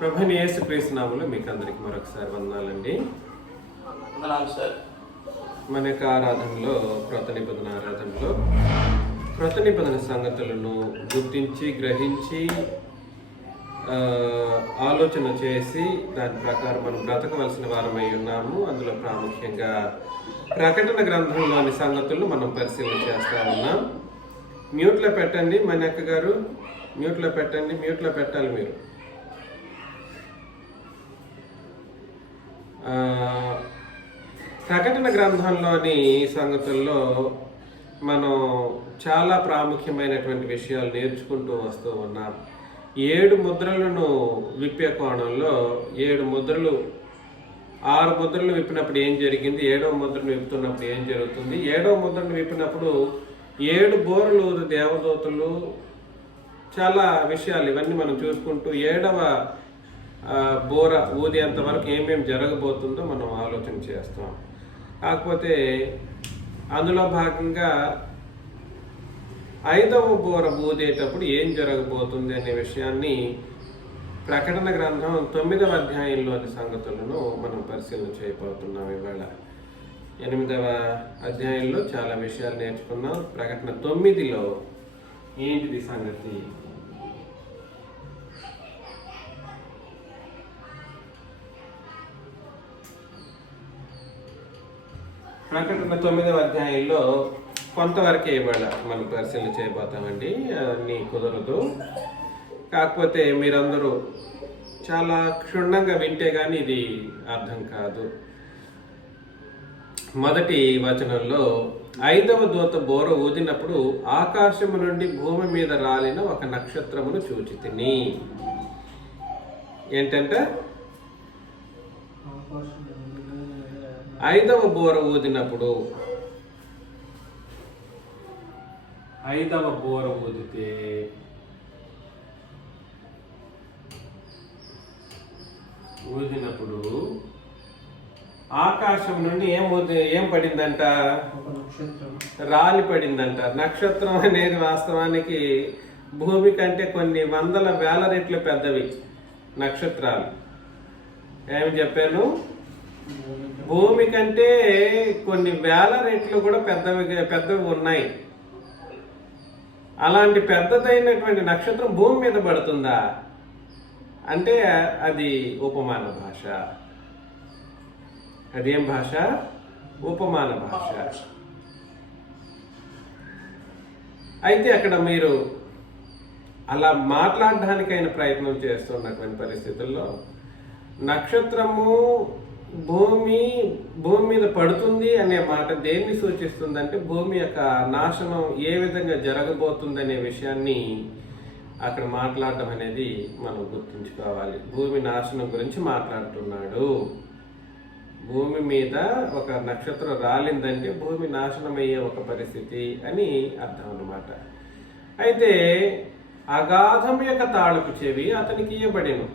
ప్రభుని యేసుక్రీస్తు నామములో మీకు అందరికి మరొకసారి వందనాలండి. మన యొక్క ఆరాధనలో కృత నిబంధన సంగతులను గుర్తించి గ్రహించి ఆలోచన చేసి దాని ప్రకారం మనం బ్రతకవలసిన వారమై ఉన్నాము. అందులో ప్రాముఖ్యంగా ప్రకటన గ్రంథంలోని సంగతులను మనం పరిశీలన చేస్తూ ఉన్నాం. మ్యూట్లో పెట్టండి మనక్క గారు, మ్యూట్లో పెట్టండి, మ్యూట్లో పెట్టాలి మీరు. ప్రకటన గ్రంథంలోని సంగతుల్లో మనం చాలా ప్రాముఖ్యమైనటువంటి విషయాలు నేర్చుకుంటూ వస్తూ ఉన్నాం. 7 ముద్రలను విప్పే కోణంలో 7 ముద్రలు 6 ముద్రలు విప్పినప్పుడు ఏం జరిగింది, 7వ ముద్రను విప్పుతున్నప్పుడు ఏం జరుగుతుంది, 7వ ముద్రను విప్పినప్పుడు 7 బోరలు దేవదూతలు, చాలా విషయాలు ఇవన్నీ మనం చూసుకుంటూ 7వ బోర ఊదేంత వరకు ఏమేమి జరగబోతుందో మనం ఆలోచన చేస్తాం. కాకపోతే అందులో భాగంగా 5వ బోర ఊదేటప్పుడు ఏం జరగబోతుంది అనే విషయాన్ని ప్రకటన గ్రంథం 9వ అధ్యాయంలోని సంగతులను మనం పరిశీలన చేయబోతున్నాం. ఇవాళ 8వ అధ్యాయంలో చాలా విషయాలు నేర్చుకున్నాం. ప్రకటన 9లో ఏంటిది సంగతి? ప్రకటన 9వ అధ్యాయంలో కొంతవరకే ఇవాళ మనం పరిశీలన చేయబోతామండి. అన్నీ కుదరదు. కాకపోతే మీరందరూ చాలా క్షుణ్ణంగా వింటే కానీ ఇది అర్థం కాదు. మొదటి వచనంలో 5వ దూత బోర ఊదినప్పుడు ఆకాశము నుండి భూమి మీద రాలిన ఒక నక్షత్రమును చూచితిని. ఏంటంటే 5వ బోర ఊదినప్పుడు 5వ బోర ఊదితే ఊదినప్పుడు ఆకాశం నుండి ఏం పడిందంట? రాలి పడిందంట. నక్షత్రం అనేది వాస్తవానికి భూమి కంటే కొన్ని వందల వేల రెట్లు పెద్దవి నక్షత్రాలు. ఏమి చెప్పాను? భూమి కంటే కొన్ని వేల రెట్లు కూడా పెద్దవి ఉన్నాయి. అలాంటి పెద్దదైనటువంటి నక్షత్రం భూమి మీద పడుతుందా అంటే అది ఉపమాన భాష. అదేం భాష? ఉపమాన భాష. అయితే అక్కడ మీరు అలా మాట్లాడడానికైన ప్రయత్నం చేస్తున్నటువంటి పరిస్థితుల్లో నక్షత్రము భూమి మీద పడుతుంది అనే మాట దేన్ని సూచిస్తుందంటే భూమి యొక్క నాశనం ఏ విధంగా జరగబోతుందనే విషయాన్ని అక్కడ మాట్లాడడం అనేది మనం గుర్తుంచుకోవాలి. భూమి నాశనం గురించి మాట్లాడుతున్నాడు. భూమి మీద ఒక నక్షత్రం రాలిందంటే భూమి నాశనం అయ్యే ఒక పరిస్థితి అని అర్థం అన్నమాట. అయితే అగాధం యొక్క తాళపు చెవి అతనికి ఇవ్వబడెను.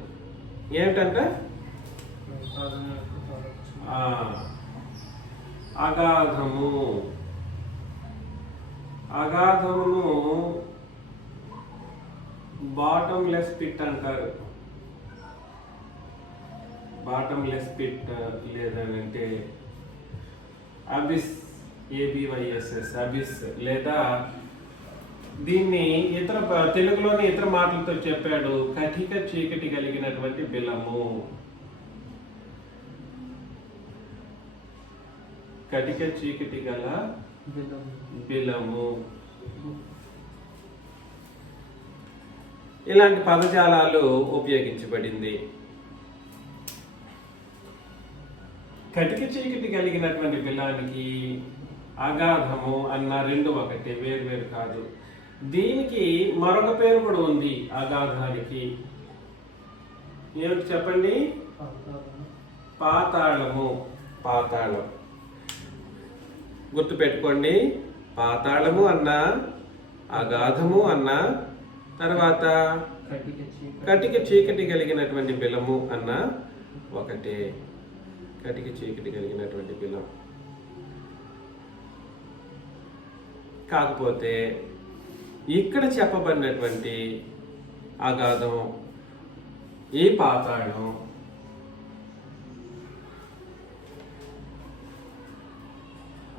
ఏమిటంటే అగాధమును బాటంలెస్ పిట్ అంటారు. బాటంలెస్ పిట్ లేదంటే అబిస్, ABYSS అబిస్, లేదా దీన్ని తెలుగులోని ఇతర మాటలతో చెప్పాడు, కటిక చీకటి కలిగినటువంటి బిలము. కటిక చీకటి గల బిలము. ఇలాంటి పదజాలాలు ఉపయోగించబడింది. కటిక చీకటి కలిగినటువంటి బిలానికి అగాధము అన్న రెండు ఒకటి, వేరు కాదు. దీనికి మరొక పేరు కూడా ఉంది అగాధానికి. ఏమిటి చెప్పండి? పాతాళము. పాతాళం గుర్తుపెట్టుకోండి. పాతాళము అన్నా, అగాధము అన్నా, తర్వాత కటిక చీకటి కలిగినటువంటి బిలము అన్న ఒకటే. కటిక చీకటి కలిగినటువంటి బిలం. కాకపోతే ఇక్కడ చెప్పబడినటువంటి అగాధం ఈ పాతాళం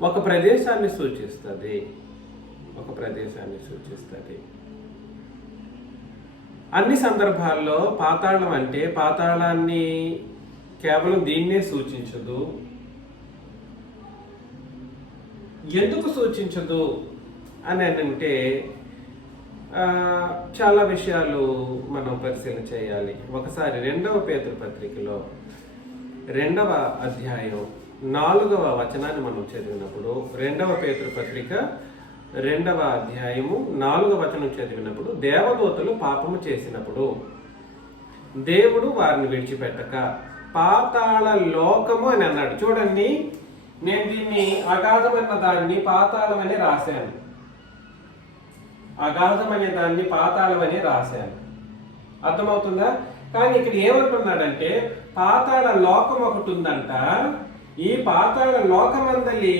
ఒక ప్రదేశాన్ని సూచిస్తుంది. అన్ని సందర్భాల్లో పాతాళం అంటే పాతాళాన్ని కేవలం దీన్నే సూచించదు. ఎందుకు సూచించదు అని అంటే చాలా విషయాలు మనం పరిశీలన చేయాలి. ఒకసారి 2వ పేతురు పత్రికలో 2వ అధ్యాయం 4వ వచనాన్ని మనం చదివినప్పుడు, 2వ పేతురు పత్రిక 2వ అధ్యాయము 4వ వచనం చదివినప్పుడు, దేవదూతలు పాపము చేసినప్పుడు దేవుడు వారిని విడిచిపెట్టక పాతాళ లోకము అని అన్నాడు. చూడండి, నేను దీన్ని అగాధమైన దాన్ని పాతాళం అని రాశాను. అగాధమనే దాన్ని పాతాళం అని రాశాను. అర్థమవుతుందా? కానీ ఇక్కడ ఏమంటున్నాడంటే పాతాళ లోకం ఒకటి ఉందంట. ఈ పాతాళ లోకమందలి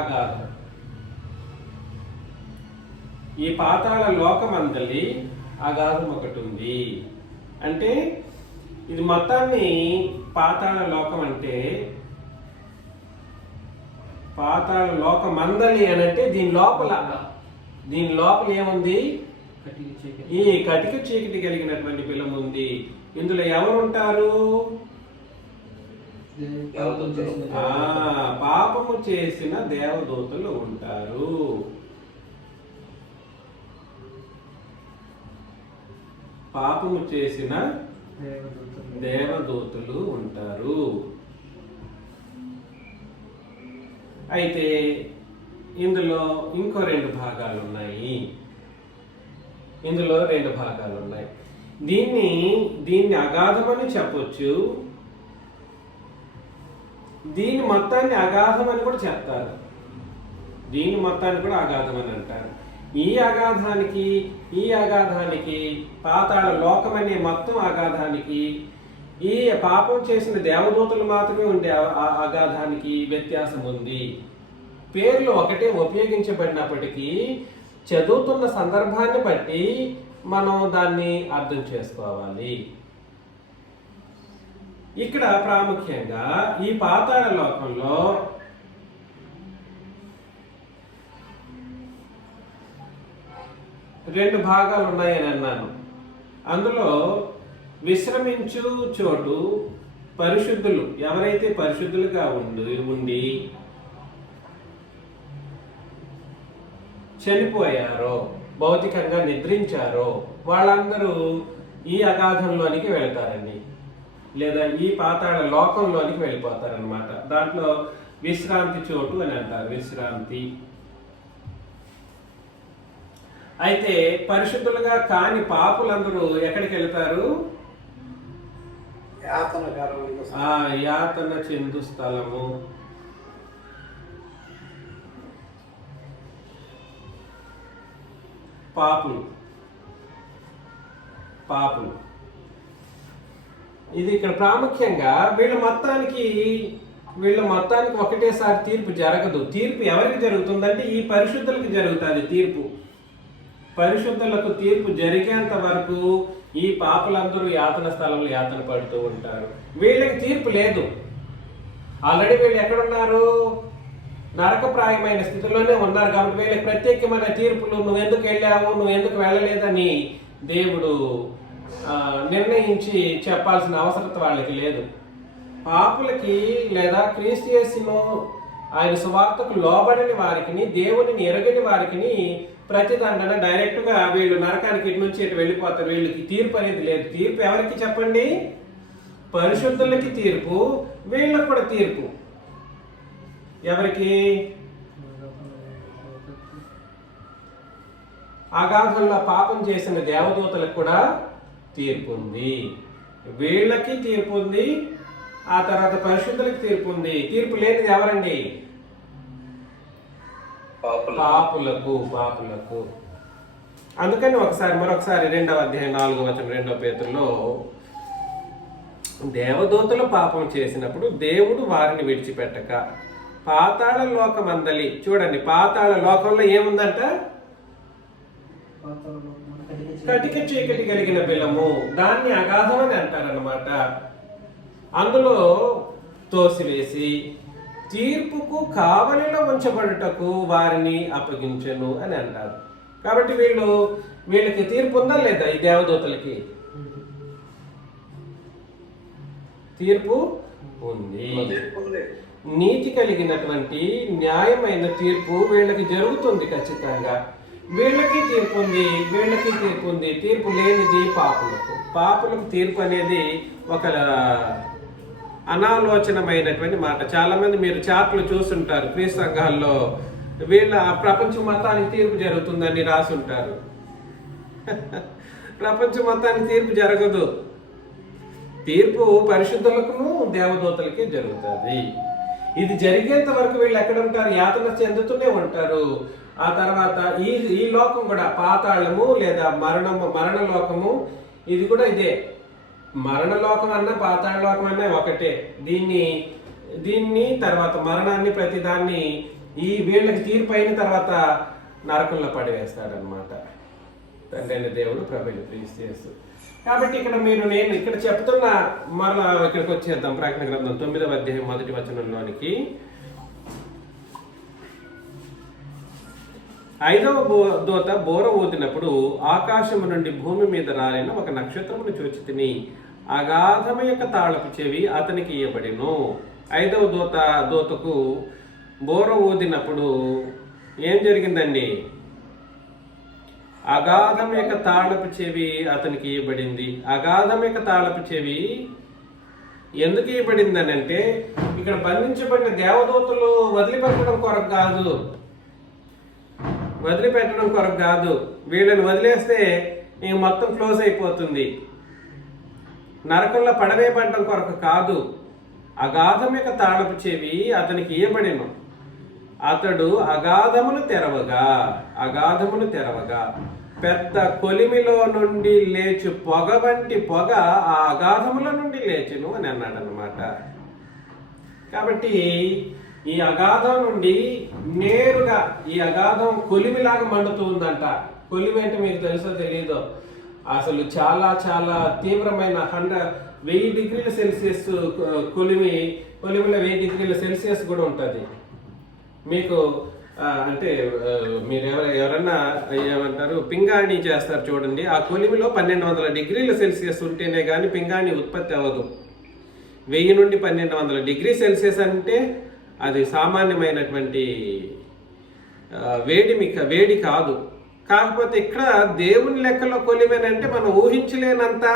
అగాధం, ఈ పాతాళ లోకమందలి అగాధం ఒకటి ఉంది. అంటే ఇది మొత్తాన్ని పాతాళ లోకం అంటే పాతాళ లోకమందలి అని అంటే దీని లోపల ఏముంది? ఈ కటిక చీకటి కలిగినటువంటి బిలం ఉంది. ఇందులో ఎవరు ఉంటారు? పాపము చేసిన దేవదూతలు ఉంటారు. పాపము చేసిన దేవదూతలు ఉంటారు. అయితే ఇందులో ఇంకో 2 భాగాలు ఉన్నాయి. దీన్ని అగాధమని చెప్పొచ్చు, దీని మొత్తాన్ని అగాధం అని కూడా చెప్తారు. దీని మొత్తాన్ని కూడా అగాధం అని అంటారు. ఈ అగాధానికి పాతాళ లోకమనే మొత్తం అగాధానికి, ఈ పాపం చేసిన దేవదూతలు మాత్రమే ఉండే అగాధానికి వ్యత్యాసం ఉంది. పేర్లు ఒకటే ఉపయోగించబడినప్పటికీ చదువుతున్న సందర్భాన్ని బట్టి మనం దాన్ని అర్థం చేసుకోవాలి. ఇక్కడ ప్రాముఖ్యంగా ఈ పాతాళ లోకంలో రెండు భాగాలు ఉన్నాయని అన్నాను. అందులో విశ్రమించు చోటు పరిశుద్ధులు, ఎవరైతే పరిశుద్ధులుగా ఉండి చనిపోయారో, భౌతికంగా నిద్రించారో వాళ్ళందరూ ఈ అగాధంలోనికి వెళ్తారండి, లేదా ఈ పాతాళ లోకంలోనికి వెళ్ళిపోతారనమాట. దాంట్లో విశ్రాంతి చోటు అని అంటారు, విశ్రాంతి. అయితే పరిశుద్ధులుగా కాని పాపులందరూ ఎక్కడికి వెళ్తారు? యాతన చెందు స్థలము. పాపులు ఇది ఇక్కడ ప్రాముఖ్యంగా వీళ్ళ మొత్తానికి ఒకటేసారి తీర్పు జరగదు. తీర్పు ఎవరికి జరుగుతుందంటే ఈ పరిశుద్ధులకు జరుగుతుంది తీర్పు. పరిశుద్ధులకు తీర్పు జరిగేంత వరకు ఈ పాపులందరూ యాతన స్థలంలో యాతన పడుతూ ఉంటారు. వీళ్ళకి తీర్పు లేదు. ఆల్రెడీ వీళ్ళు ఎక్కడున్నారు? నరకప్రాయమైన స్థితిలోనే ఉన్నారు. కాబట్టి వీళ్ళకి ప్రత్యేకమైన తీర్పులు, నువ్వెందుకు వెళ్ళావు, నువ్వెందుకు వెళ్ళలేదని దేవుడు నిర్ణయించి చెప్పాల్సిన అవసరం వాళ్ళకి లేదు. పాపులకి లేదా క్రీస్తు యేసును ఆయన సువార్తకు లోబడని వారికి, దేవునిని ఎరగని వారికి ప్రతిదండన డైరెక్ట్గా వీళ్ళు నరకానికి ఇటు నుంచి ఇటు వెళ్ళిపోతారు. వీళ్ళకి తీర్పు అనేది లేదు. తీర్పు ఎవరికి చెప్పండి? పరిశుద్ధులకి తీర్పు, వీళ్ళకి కూడా తీర్పు. ఎవరికి? అగాధంలో పాపం చేసిన దేవదూతలకు కూడా తీర్పు ఉంది. వీళ్ళకి తీర్పు ఉంది, ఆ తర్వాత పరిశుద్ధులకి తీర్పు ఉంది. తీర్పు లేనిది ఎవరండి? పాపులకు. అందుకని మరొకసారి 2వ అధ్యాయం 4వ వచనం 2వ పేతురులో, దేవదూతలు పాపం చేసినప్పుడు దేవుడు వారిని విడిచిపెట్టక పాతాళ లోకమందలి. చూడండి, పాతాళ లోకంలో ఏముందంట? కటిక చీకటి కలిగిన బిలము, దాన్ని అగాధం అని అంటారనమాట. అందులో తోసివేసి తీర్పుకు కావలిలో ఉంచబడుటకు వారిని అప్పగించెను అని అంటారు. కాబట్టి వీళ్ళకి తీర్పు ఉందా లేదా? ఈ దేవదూతలకి తీర్పు ఉంది. నీతి కలిగినటువంటి న్యాయమైన తీర్పు వీళ్ళకి జరుగుతుంది ఖచ్చితంగా. వీళ్ళకి తీర్పు ఉంది, వీళ్ళకి తీర్పు ఉంది. తీర్పు లేనిది పాపులకు తీర్పు అనేది ఒక అనాలోచనమైనటువంటి మాట. చాలా మంది మీరు చాట్లు చూస్తుంటారు, క్రీస్తు సంఘాల్లో వీళ్ళ ప్రపంచ మతానికి తీర్పు జరుగుతుందని రాసుంటారు. ప్రపంచ మతానికి తీర్పు జరగదు. తీర్పు పరిశుద్ధులకును దేవదూతలకి జరుగుతుంది. ఇది జరిగేంత వరకు వీళ్ళు ఎక్కడ ఉంటారు? యాతన చెందుతూనే ఉంటారు. ఆ తర్వాత ఈ లోకం కూడా పాతాళము లేదా మరణలోకము, ఇది కూడా ఇదే. మరణలోకం అన్నా పాతాళ లోకం అన్నా ఒకటే. దీన్ని తర్వాత మరణాన్ని ప్రతిదాన్ని వీళ్ళకి తీర్పు అయిన తర్వాత నరకంలో పడివేస్తాడనమాట తండ్రి అయిన దేవుడు ప్రభువుని ప్రీతిస్తూ. కాబట్టి ఇక్కడ నేను ఇక్కడ చెప్తున్న మరలా ఇక్కడికి వచ్చేద్దాం. ప్రకటన గ్రంథం 9వ అధ్యాయం 1వ వచనంలోనికి. 5వ దూత బోర ఊదినప్పుడు ఆకాశము నుండి భూమి మీద రాలిన ఒక నక్షత్రమును చూచితిని. అగాధము యొక్క తాళపు చెవి అతనికి ఇయ్యబడెను. 5వ దూతకు బోర ఊదినప్పుడు ఏం జరిగిందండి? అగాధం యొక్క తాళపు చెవి అతనికి ఇవ్వబడింది. అగాధం యొక్క తాళపు చెవి ఎందుకు ఇవ్వబడింది అని అంటే, ఇక్కడ బంధించబడిన దేవదూతలు వదిలిపెట్టడం కొరకు కాదు. వీళ్ళని వదిలేస్తే ఇంక మొత్తం క్లోజ్ అయిపోతుంది. నరకంలో పడవేయబడడం కొరకు కాదు. అగాధం యొక్క తాళపు చెవి అతనికి ఇవ్వబడిను. అతడు అగాధమును తెరవగా పెద్ద కొలిమిలో నుండి లేచు పొగ వంటి పొగ ఆ అగాధముల నుండి లేచును అని అన్నాడు అనమాట. కాబట్టి ఈ అగాధం నుండి నేరుగా ఈ అగాధం కొలిమిలాగా మండుతూ ఉందంట. కొలిమి అంటే మీకు తెలుసో తెలీదో, అసలు చాలా చాలా తీవ్రమైన 1000 డిగ్రీల సెల్సియస్ కొలిమిలో 1000 డిగ్రీల సెల్సియస్ కూడా ఉంటుంది. మీకు అంటే మీరు ఎవరన్నా ఏమంటారు, పింగాణి చేస్తారు చూడండి. ఆ కొలిమిలో 1200 డిగ్రీల సెల్సియస్ ఉంటేనే కానీ పింగాణి ఉత్పత్తి అవ్వదు. 1000 నుండి 1200 డిగ్రీ సెల్సియస్ అంటే అది సామాన్యమైనటువంటి వేడి కాదు. కాకపోతే ఇక్కడ దేవుని లెక్కలో కొలిమేనంటే మనం ఊహించలేనంత.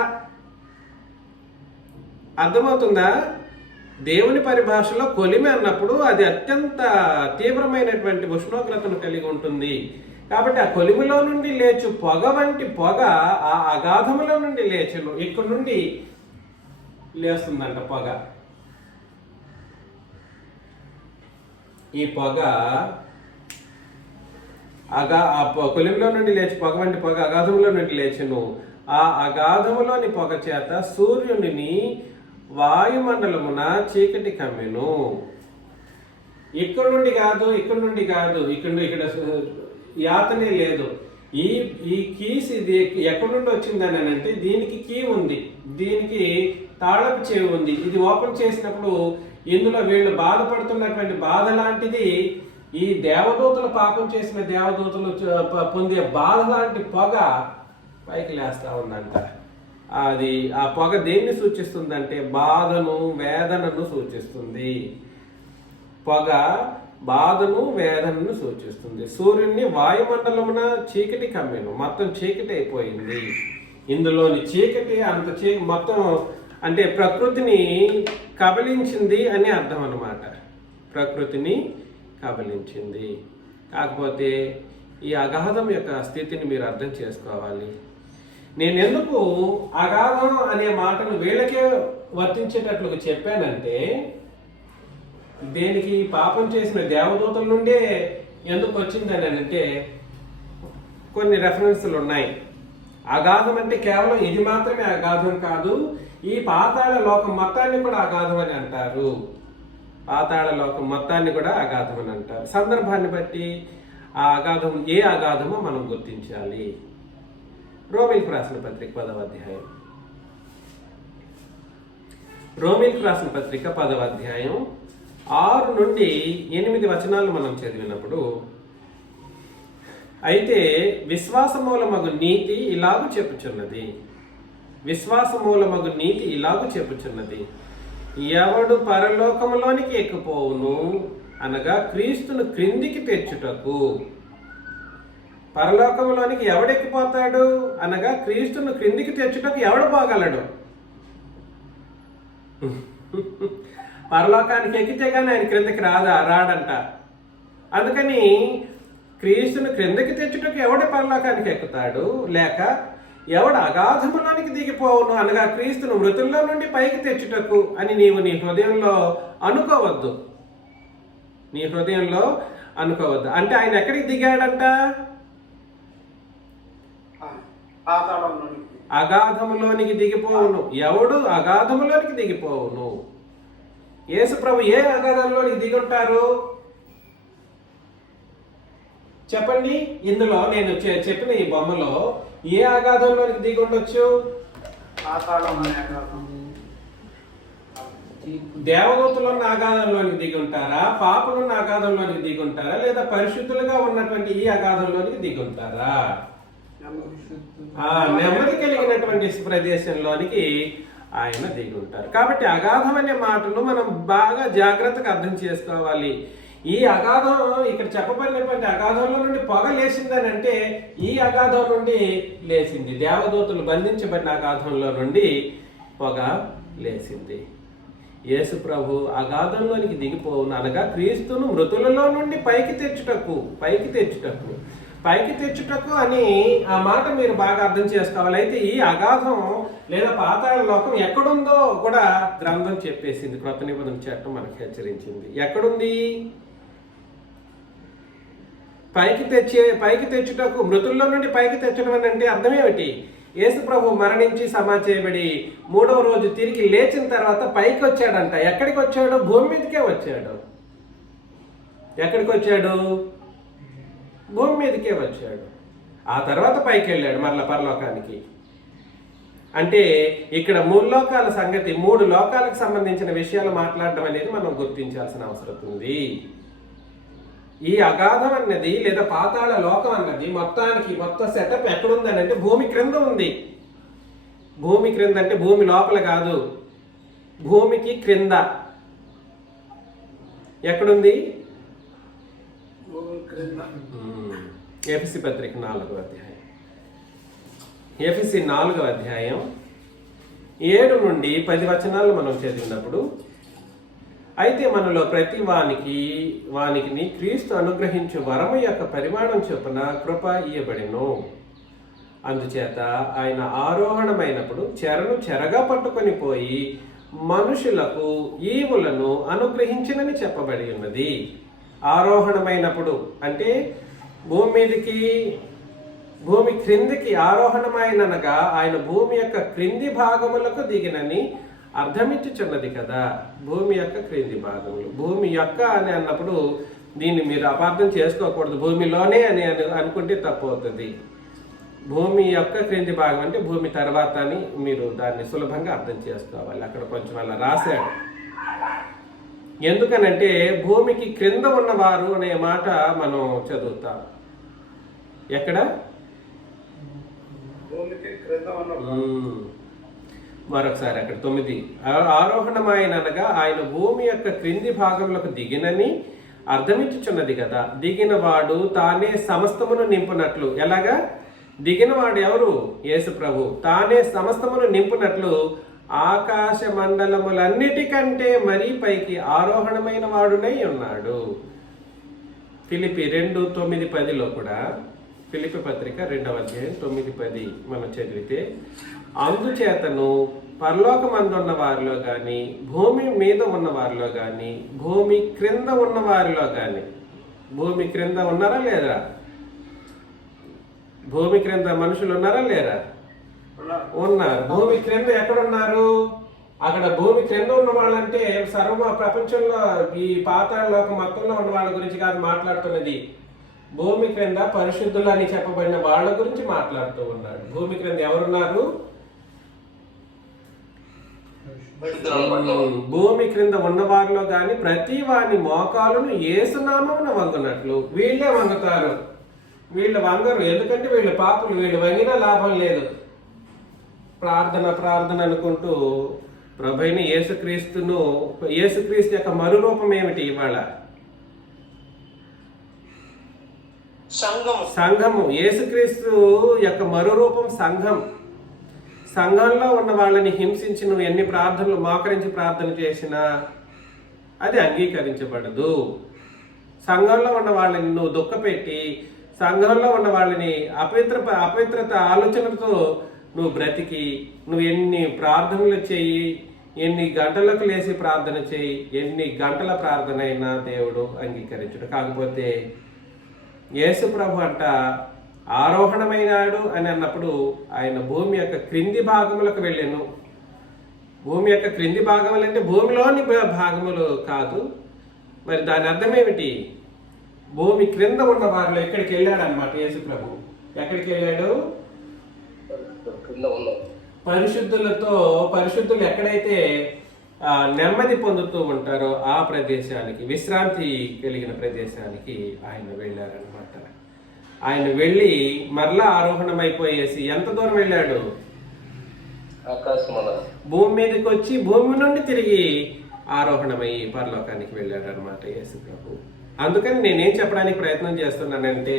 అర్థమవుతుందా? దేవుని పరిభాషలో కొలిమి అన్నప్పుడు అది అత్యంత తీవ్రమైనటువంటి ఉష్ణోగ్రతను కలిగి ఉంటుంది. కాబట్టి ఆ కొలిమిలో నుండి లేచు పొగ వంటి పొగ ఆ అగాధములో నుండి లేచును. ఇక్కడ నుండి లేస్తుందంట పొగ. ఈ పొగ కొలిమిలో నుండి లేచి పొగ వంటి పొగ అగాధములో నుండి లేచును. ఆ అగాధములోని పొగ చేత సూర్యుని వాయుమండలమున చీకటి కమ్మెను. ఇక్కడ నుండి కాదు, ఇక్కడ యాతనే లేదు. ఈ కీస్ ఇది ఎక్కడి నుండి వచ్చిందని అంటే, దీనికి కీ ఉంది, దీనికి తాళపు చెవి ఉంది. ఇది ఓపెన్ చేసినప్పుడు ఇందులో వీళ్ళు బాధపడుతున్నటువంటి బాధ లాంటిది ఈ దేవదూతలు, పాపం చేసిన దేవదూతలు పొందే బాధ లాంటి పొగ పైకి లేస్తా ఉందంట. అది ఆ పొగ దేన్ని సూచిస్తుందంటే బాధను, వేదనను సూచిస్తుంది. పొగ బాధను, వేదనను సూచిస్తుంది. సూర్యుని వాయుమండలమున చీకటి కమ్మెను. మొత్తం చీకటి అయిపోయింది. ఇందులోని చీకటి మొత్తం అంటే ప్రకృతిని కబలించింది అని అర్థం అన్నమాట. ప్రకృతిని కబలించింది. కాకపోతే ఈ అగాధం యొక్క స్థితిని మీరు అర్థం చేసుకోవాలి. నేను ఎందుకు అగాధం అనే మాటను వీళ్ళకే వర్తించేటట్లుగా చెప్పానంటే, దేనికి పాపం చేసిన దేవదూతల నుండే ఎందుకు వచ్చిందని అంటే కొన్ని రెఫరెన్స్లు ఉన్నాయి. అగాధం అంటే కేవలం ఇది మాత్రమే అగాధం కాదు, ఈ పాతాళ లోకం మొత్తాన్ని కూడా అగాధం అని అంటారు. పాతాళ లోకం మొత్తాన్ని కూడా అగాధం అని అంటారు. సందర్భాన్ని బట్టి ఆ అగాధం ఏ అగాధమో మనం గుర్తించాలి. రోమిల్కి రాసిన పత్రిక 10వ అధ్యాయం. రోమిల్కి రాసిన పత్రిక 10వ అధ్యాయం 6 నుండి 8 వచనాలు మనం చదివినప్పుడు, అయితే విశ్వాసమూలమగు నీతి ఇలాగు చెప్పుచున్నది, విశ్వాసమూలమగు నీతి ఇలాగు చెప్పుచున్నది, ఎవడు పరలోకములోనికి ఎక్కిపోవును అనగా క్రీస్తును క్రిందికి తెచ్చుటకు. పరలోకములోనికి ఎవడెక్కిపోతాడు అనగా క్రీస్తును క్రిందికి తెచ్చుటకు ఎవడు పోగలడు? పరలోకానికి ఎక్కితే కానీ ఆయన క్రిందకి రాడంట. అందుకని క్రీస్తును క్రిందకి తెచ్చుటకు ఎవడు పరలోకానికి ఎక్కుతాడు, లేక ఎవడు అగాధములోనికి దిగిపోవును అనగా క్రీస్తును మృతుల్లో నుండి పైకి తెచ్చుటకు అని నీవు నీ హృదయంలో అనుకోవద్దు. నీ హృదయంలో అనుకోవద్దు. అంటే ఆయన ఎక్కడికి దిగాడంట? అగాధములోనికి దిగిపోవును. ఎవడు అగాధములోనికి దిగిపోవును? యేసు ప్రభు ఏ అగాధంలోనికి దిగుంటారు చెప్పండి. ఇందులో నేను చెప్పిన ఈ బొమ్మలో ఏ అగాధంలోనికి దిగి ఉండొచ్చు? దేవదూతలున్న అగాధంలోనికి దిగి ఉంటారా, పాపులున్న అగాధంలోనికి దిగి ఉంటారా, లేదా పరిశుద్ధులుగా ఉన్నటువంటి ఈ అగాధంలోనికి దిగి ఉంటారా? నెమ్మది కలిగినటువంటి ప్రదేశంలోనికి ఆయన దిగి ఉంటారు. కాబట్టి అగాధం అనే మాటను మనం బాగా జాగ్రత్తగా అర్థం చేసుకోవాలి. ఈ అగాధం, ఇక్కడ చెప్పబడినటువంటి అగాధంలో నుండి పొగ లేచిందని అంటే ఈ అగాధం నుండి లేచింది. దేవదూతలు బంధించబడిన అగాధంలో నుండి పొగ లేచింది. యేసు ప్రభు అగాధంలోనికి దిగిపోవును అనగా క్రీస్తును మృతులలో నుండి పైకి తెచ్చుటకు అని ఆ మాట మీరు బాగా అర్థం చేసుకోవాలి. అయితే ఈ అగాధం లేదా పాతాళ లోకం ఎక్కడుందో కూడా గ్రంథం చెప్పేసింది. క్రొత్త నిబంధన చట్టం మనకు హెచ్చరించింది. ఎక్కడుంది? పైకి తెచ్చుటకు, మృతుల్లో నుండి పైకి తెచ్చడం అంటే అర్థం ఏమిటి? యేసు ప్రభు మరణించి సమాధి చేయబడి 3వ రోజు తిరిగి లేచిన తర్వాత పైకి వచ్చాడంట. ఎక్కడికి వచ్చాడు? భూమి మీదకే వచ్చాడు. ఎక్కడికి వచ్చాడు? భూమి మీదకే వచ్చాడు. ఆ తర్వాత పైకి వెళ్ళాడు మరలా పరలోకానికి. అంటే ఇక్కడ 3 లోకాల సంగతి, 3 లోకాలకు సంబంధించిన విషయాలు మాట్లాడడం అనేది మనం గుర్తించాల్సిన అవసరం ఉంది. ఈ అగాధం అన్నది లేదా పాతాళ లోకం అన్నది మొత్తం సెటప్ ఎక్కడుందని అంటే భూమి క్రింద ఉంది. భూమి క్రింద అంటే భూమి లోపల కాదు, భూమికి క్రింద. ఎక్కడుంది? ఎఫెసీ పత్రిక 4వ అధ్యాయం. ఎఫెసీ 4వ అధ్యాయం 7 నుండి 10 వచనాలు మనం చదివినప్పుడు, అయితే మనలో ప్రతి వానికి క్రీస్తు అనుగ్రహించు వరము యొక్క పరిమాణం చొప్పున కృప ఇయ్యబడెను. అందుచేత ఆయన ఆరోహణమైనప్పుడు చెరగా పట్టుకొని పోయి మనుషులకు ఈవులను అనుగ్రహించినని చెప్పబడి ఉన్నది. ఆరోహణమైనప్పుడు అంటే భూమి క్రిందికి ఆరోహణమైనగా ఆయన భూమి యొక్క క్రింది భాగములకు దిగినని అర్థమిచ్చుచున్నది కదా. భూమి యొక్క క్రింది భాగములు, భూమి యొక్క అని అన్నప్పుడు దీన్ని మీరు అపార్థం చేసుకోకూడదు. భూమిలోనే అని అనుకుంటే తప్పు అవుతుంది. భూమి యొక్క క్రింది భాగం అంటే భూమి తర్వాత అని మీరు దాన్ని సులభంగా అర్థం చేసుకోవాలి. అక్కడ కొంచెం అలా రాశాడు. ఎందుకనంటే భూమికి క్రింద ఉన్నవారు అనే మాట మనం చదువుతాం. ఎక్కడ? మరొకసారి అక్కడ 9. ఆరోహణమైనగా ఆయన భూమి యొక్క క్రింది భాగంలోకి దిగినని అర్థమిచ్చుచున్నది కదా. దిగినవాడు తానే సమస్తమును నింపునట్లు. ఎలాగా? దిగినవాడు ఎవరు? యేసు ప్రభు. తానే సమస్తమును నింపునట్లు ఆకాశ మండలములన్నిటికంటే మరీ పైకి ఆరోహణమైన వాడునై ఉన్నాడు. ఫిలిప్పి 2:9-10లో కూడా, ఫిలిప్పి పత్రిక 2వ అధ్యాయం 9-10 మనం చదివితే, అందుచేతను పరలోకమందున్న వారిలో కానీ, భూమి మీద ఉన్న వారిలో కానీ, భూమి క్రింద ఉన్న వారిలో కానీ, భూమి క్రింద ఉన్నారా లేరా? భూమి క్రింద మనుషులు ఉన్నారా లేరా? ఉన్నారు. భూమి క్రింద ఎక్కడున్నారు? అక్కడ భూమి క్రింద ఉన్న వాళ్ళంటే ప్రపంచంలో ఈ పాతాళ లోకం మొత్తంలో ఉన్న వాళ్ళ గురించి కాదు మాట్లాడుతున్నది. భూమి క్రింద పరిశుద్ధులు అని చెప్పబడిన వాళ్ళ గురించి మాట్లాడుతూ ఉన్నాడు. భూమి క్రింద ఎవరున్నారు? భూమి క్రింద ఉన్న వారిలో గాని ప్రతి వాని మోకాలును యేసునామమున వంగునట్లు. వీళ్ళే వంగుతారు. వీళ్ళు వంగరు, ఎందుకంటే వీళ్ళు పాపులు. వీళ్ళు వంగినా లాభం లేదు. ప్రార్థన అనుకుంటూ ప్రభువైన యేసుక్రీస్తు యొక్క మరురూపం ఏమిటి ఇవాళ? సంఘము. యేసుక్రీస్తు యొక్క మరురూపం సంఘం. సంఘంలో ఉన్న వాళ్ళని హింసించి నువ్వు ఎన్ని ప్రార్థనలు మోకరించి ప్రార్థన చేసినా అది అంగీకరించబడదు. సంఘంలో ఉన్న వాళ్ళని నువ్వు దుఃఖపెట్టి, సంఘంలో ఉన్న వాళ్ళని అపవిత్రత ఆలోచనలతో నువ్వు బ్రతికి, నువ్వు ఎన్ని ప్రార్థనలు చేయి, ఎన్ని గంటలకు లేచి ప్రార్థన చేయి, ఎన్ని గంటల ప్రార్థన అయినా దేవుడు అంగీకరించడు. కాకపోతే యేసు ప్రభు అంట ఆరోహణమైనాడు అని అన్నప్పుడు ఆయన భూమి యొక్క క్రింది భాగములకు వెళ్ళాను. భూమి యొక్క క్రింది భాగములు అంటే భూమిలోని భాగములు కాదు. మరి దాని అర్థం ఏమిటి? భూమి క్రింద ఉన్న వారిలో ఎక్కడికి వెళ్ళాడు అనమాట యేసు ప్రభు. ఎక్కడికి వెళ్ళాడు? పరిశుద్ధులు ఎక్కడైతే నెమ్మది పొందుతూ ఉంటారో ఆ ప్రదేశానికి, విశ్రాంతి కలిగిన ప్రదేశానికి ఆయన వెళ్ళారనమాట. ఆయన వెళ్ళి మరలా ఆరోహణం అయిపోయేసి ఎంత దూరం వెళ్ళాడు? భూమి మీదకి వచ్చి భూమి నుండి తిరిగి ఆరోహణమై పరలోకానికి వెళ్ళాడు అనమాట యేసు ప్రభు. అందుకని నేనేం చెప్పడానికి ప్రయత్నం చేస్తున్నానంటే,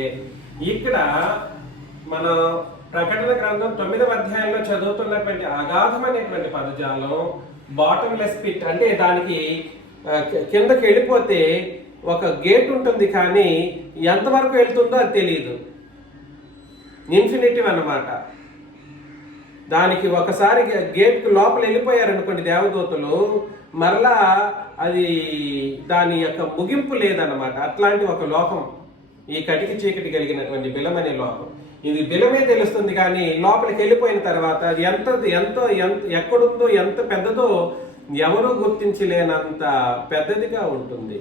ఇక్కడ మనం ప్రకటన గ్రంథం 9వ అధ్యాయంలో చదువుతున్నటువంటి అగాధమైనటువంటి పదజాలం, బాటమ్లెస్ పిట్ అంటే దానికి కిందకి వెళ్ళిపోతే ఒక గేట్ ఉంటుంది, కానీ ఎంతవరకు వెళ్తుందో అది తెలియదు. ఇన్ఫినిటివ్ అన్నమాట. దానికి ఒకసారి గేట్కి లోపల వెళ్ళిపోయారనుకోండి దేవదూతలు, మరలా అది దాని యొక్క ముగింపు లేదన్నమాట. అట్లాంటి ఒక లోకం ఈ కటికి చీకటి కలిగినటువంటి బిలం అనే లోకం. ఇది బిలమే తెలుస్తుంది, కానీ లోపలికి వెళ్ళిపోయిన తర్వాత అది ఎక్కడుందో, ఎంత పెద్దదో ఎవరూ గుర్తించలేనంత పెద్దదిగా ఉంటుంది.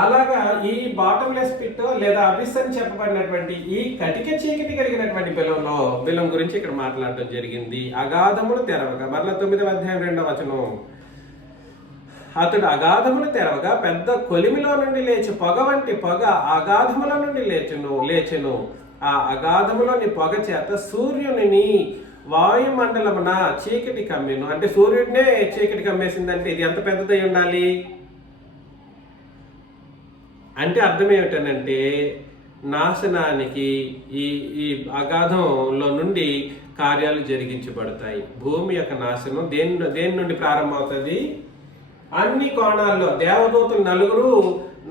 అలాగా ఈ బాటమ్లెస్ పిట్ లేదా అబిస్ అని చెప్పబడినటువంటి ఈ కటిక చీకటి కలిగినటువంటి బిలం గురించి ఇక్కడ మాట్లాడటం జరిగింది. అగాధములు తెరవగా, మరలా 9వ అధ్యాయం 2వ వచనం, అతడు అగాధములు తెరవగా పెద్ద కొలిమిలో నుండి లేచి పొగ వంటి పొగ అగాధముల నుండి లేచెను. ఆ అగాధములోని పొగ చేత సూర్యుని వాయుమండలమున చీకటి కమ్మెను. అంటే సూర్యుడినే చీకటి కమ్మేసిందంటే ఇది ఎంత పెద్దదై ఉండాలి అంటే అర్థం ఏమిటనంటే, నాశనానికి ఈ అగాధంలో నుండి కార్యాలు జరిగించబడతాయి. భూమి యొక్క నాశనం దేని నుండి ప్రారంభమవుతుంది? అన్ని కోణాల్లో దేవదూతలు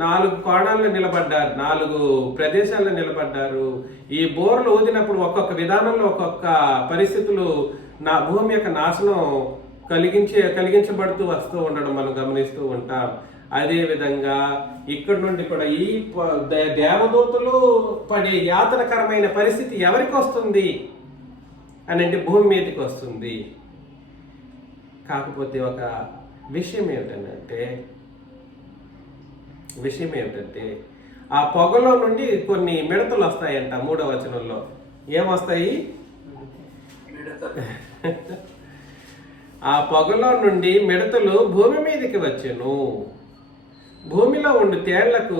4 కోణాల్లో నిలబడ్డారు, 4 ప్రదేశాల్లో నిలబడ్డారు. ఈ బోర్లు ఊదినప్పుడు ఒక్కొక్క విధానంలో ఒక్కొక్క పరిస్థితులు భూమి యొక్క నాశనం కలిగించబడుతూ వస్తూ ఉండడం మనం గమనిస్తూ ఉంటాం. అదే విధంగా ఇక్కడ నుండి కూడా ఈ దేవదూతలు పడే యాతనకరమైన పరిస్థితి ఎవరికి వస్తుంది అని అంటే భూమి మీదకి వస్తుంది. కాకపోతే ఒక విషయం ఏమిటంటే ఆ పొగలో నుండి కొన్ని మిడతలు వస్తాయంట. 3వ వచనంలో ఏమొస్తాయి? ఆ పొగలో నుండి మిడతలు భూమి మీదకి వచ్చెను. భూమిలో ఉండి తేళ్లకు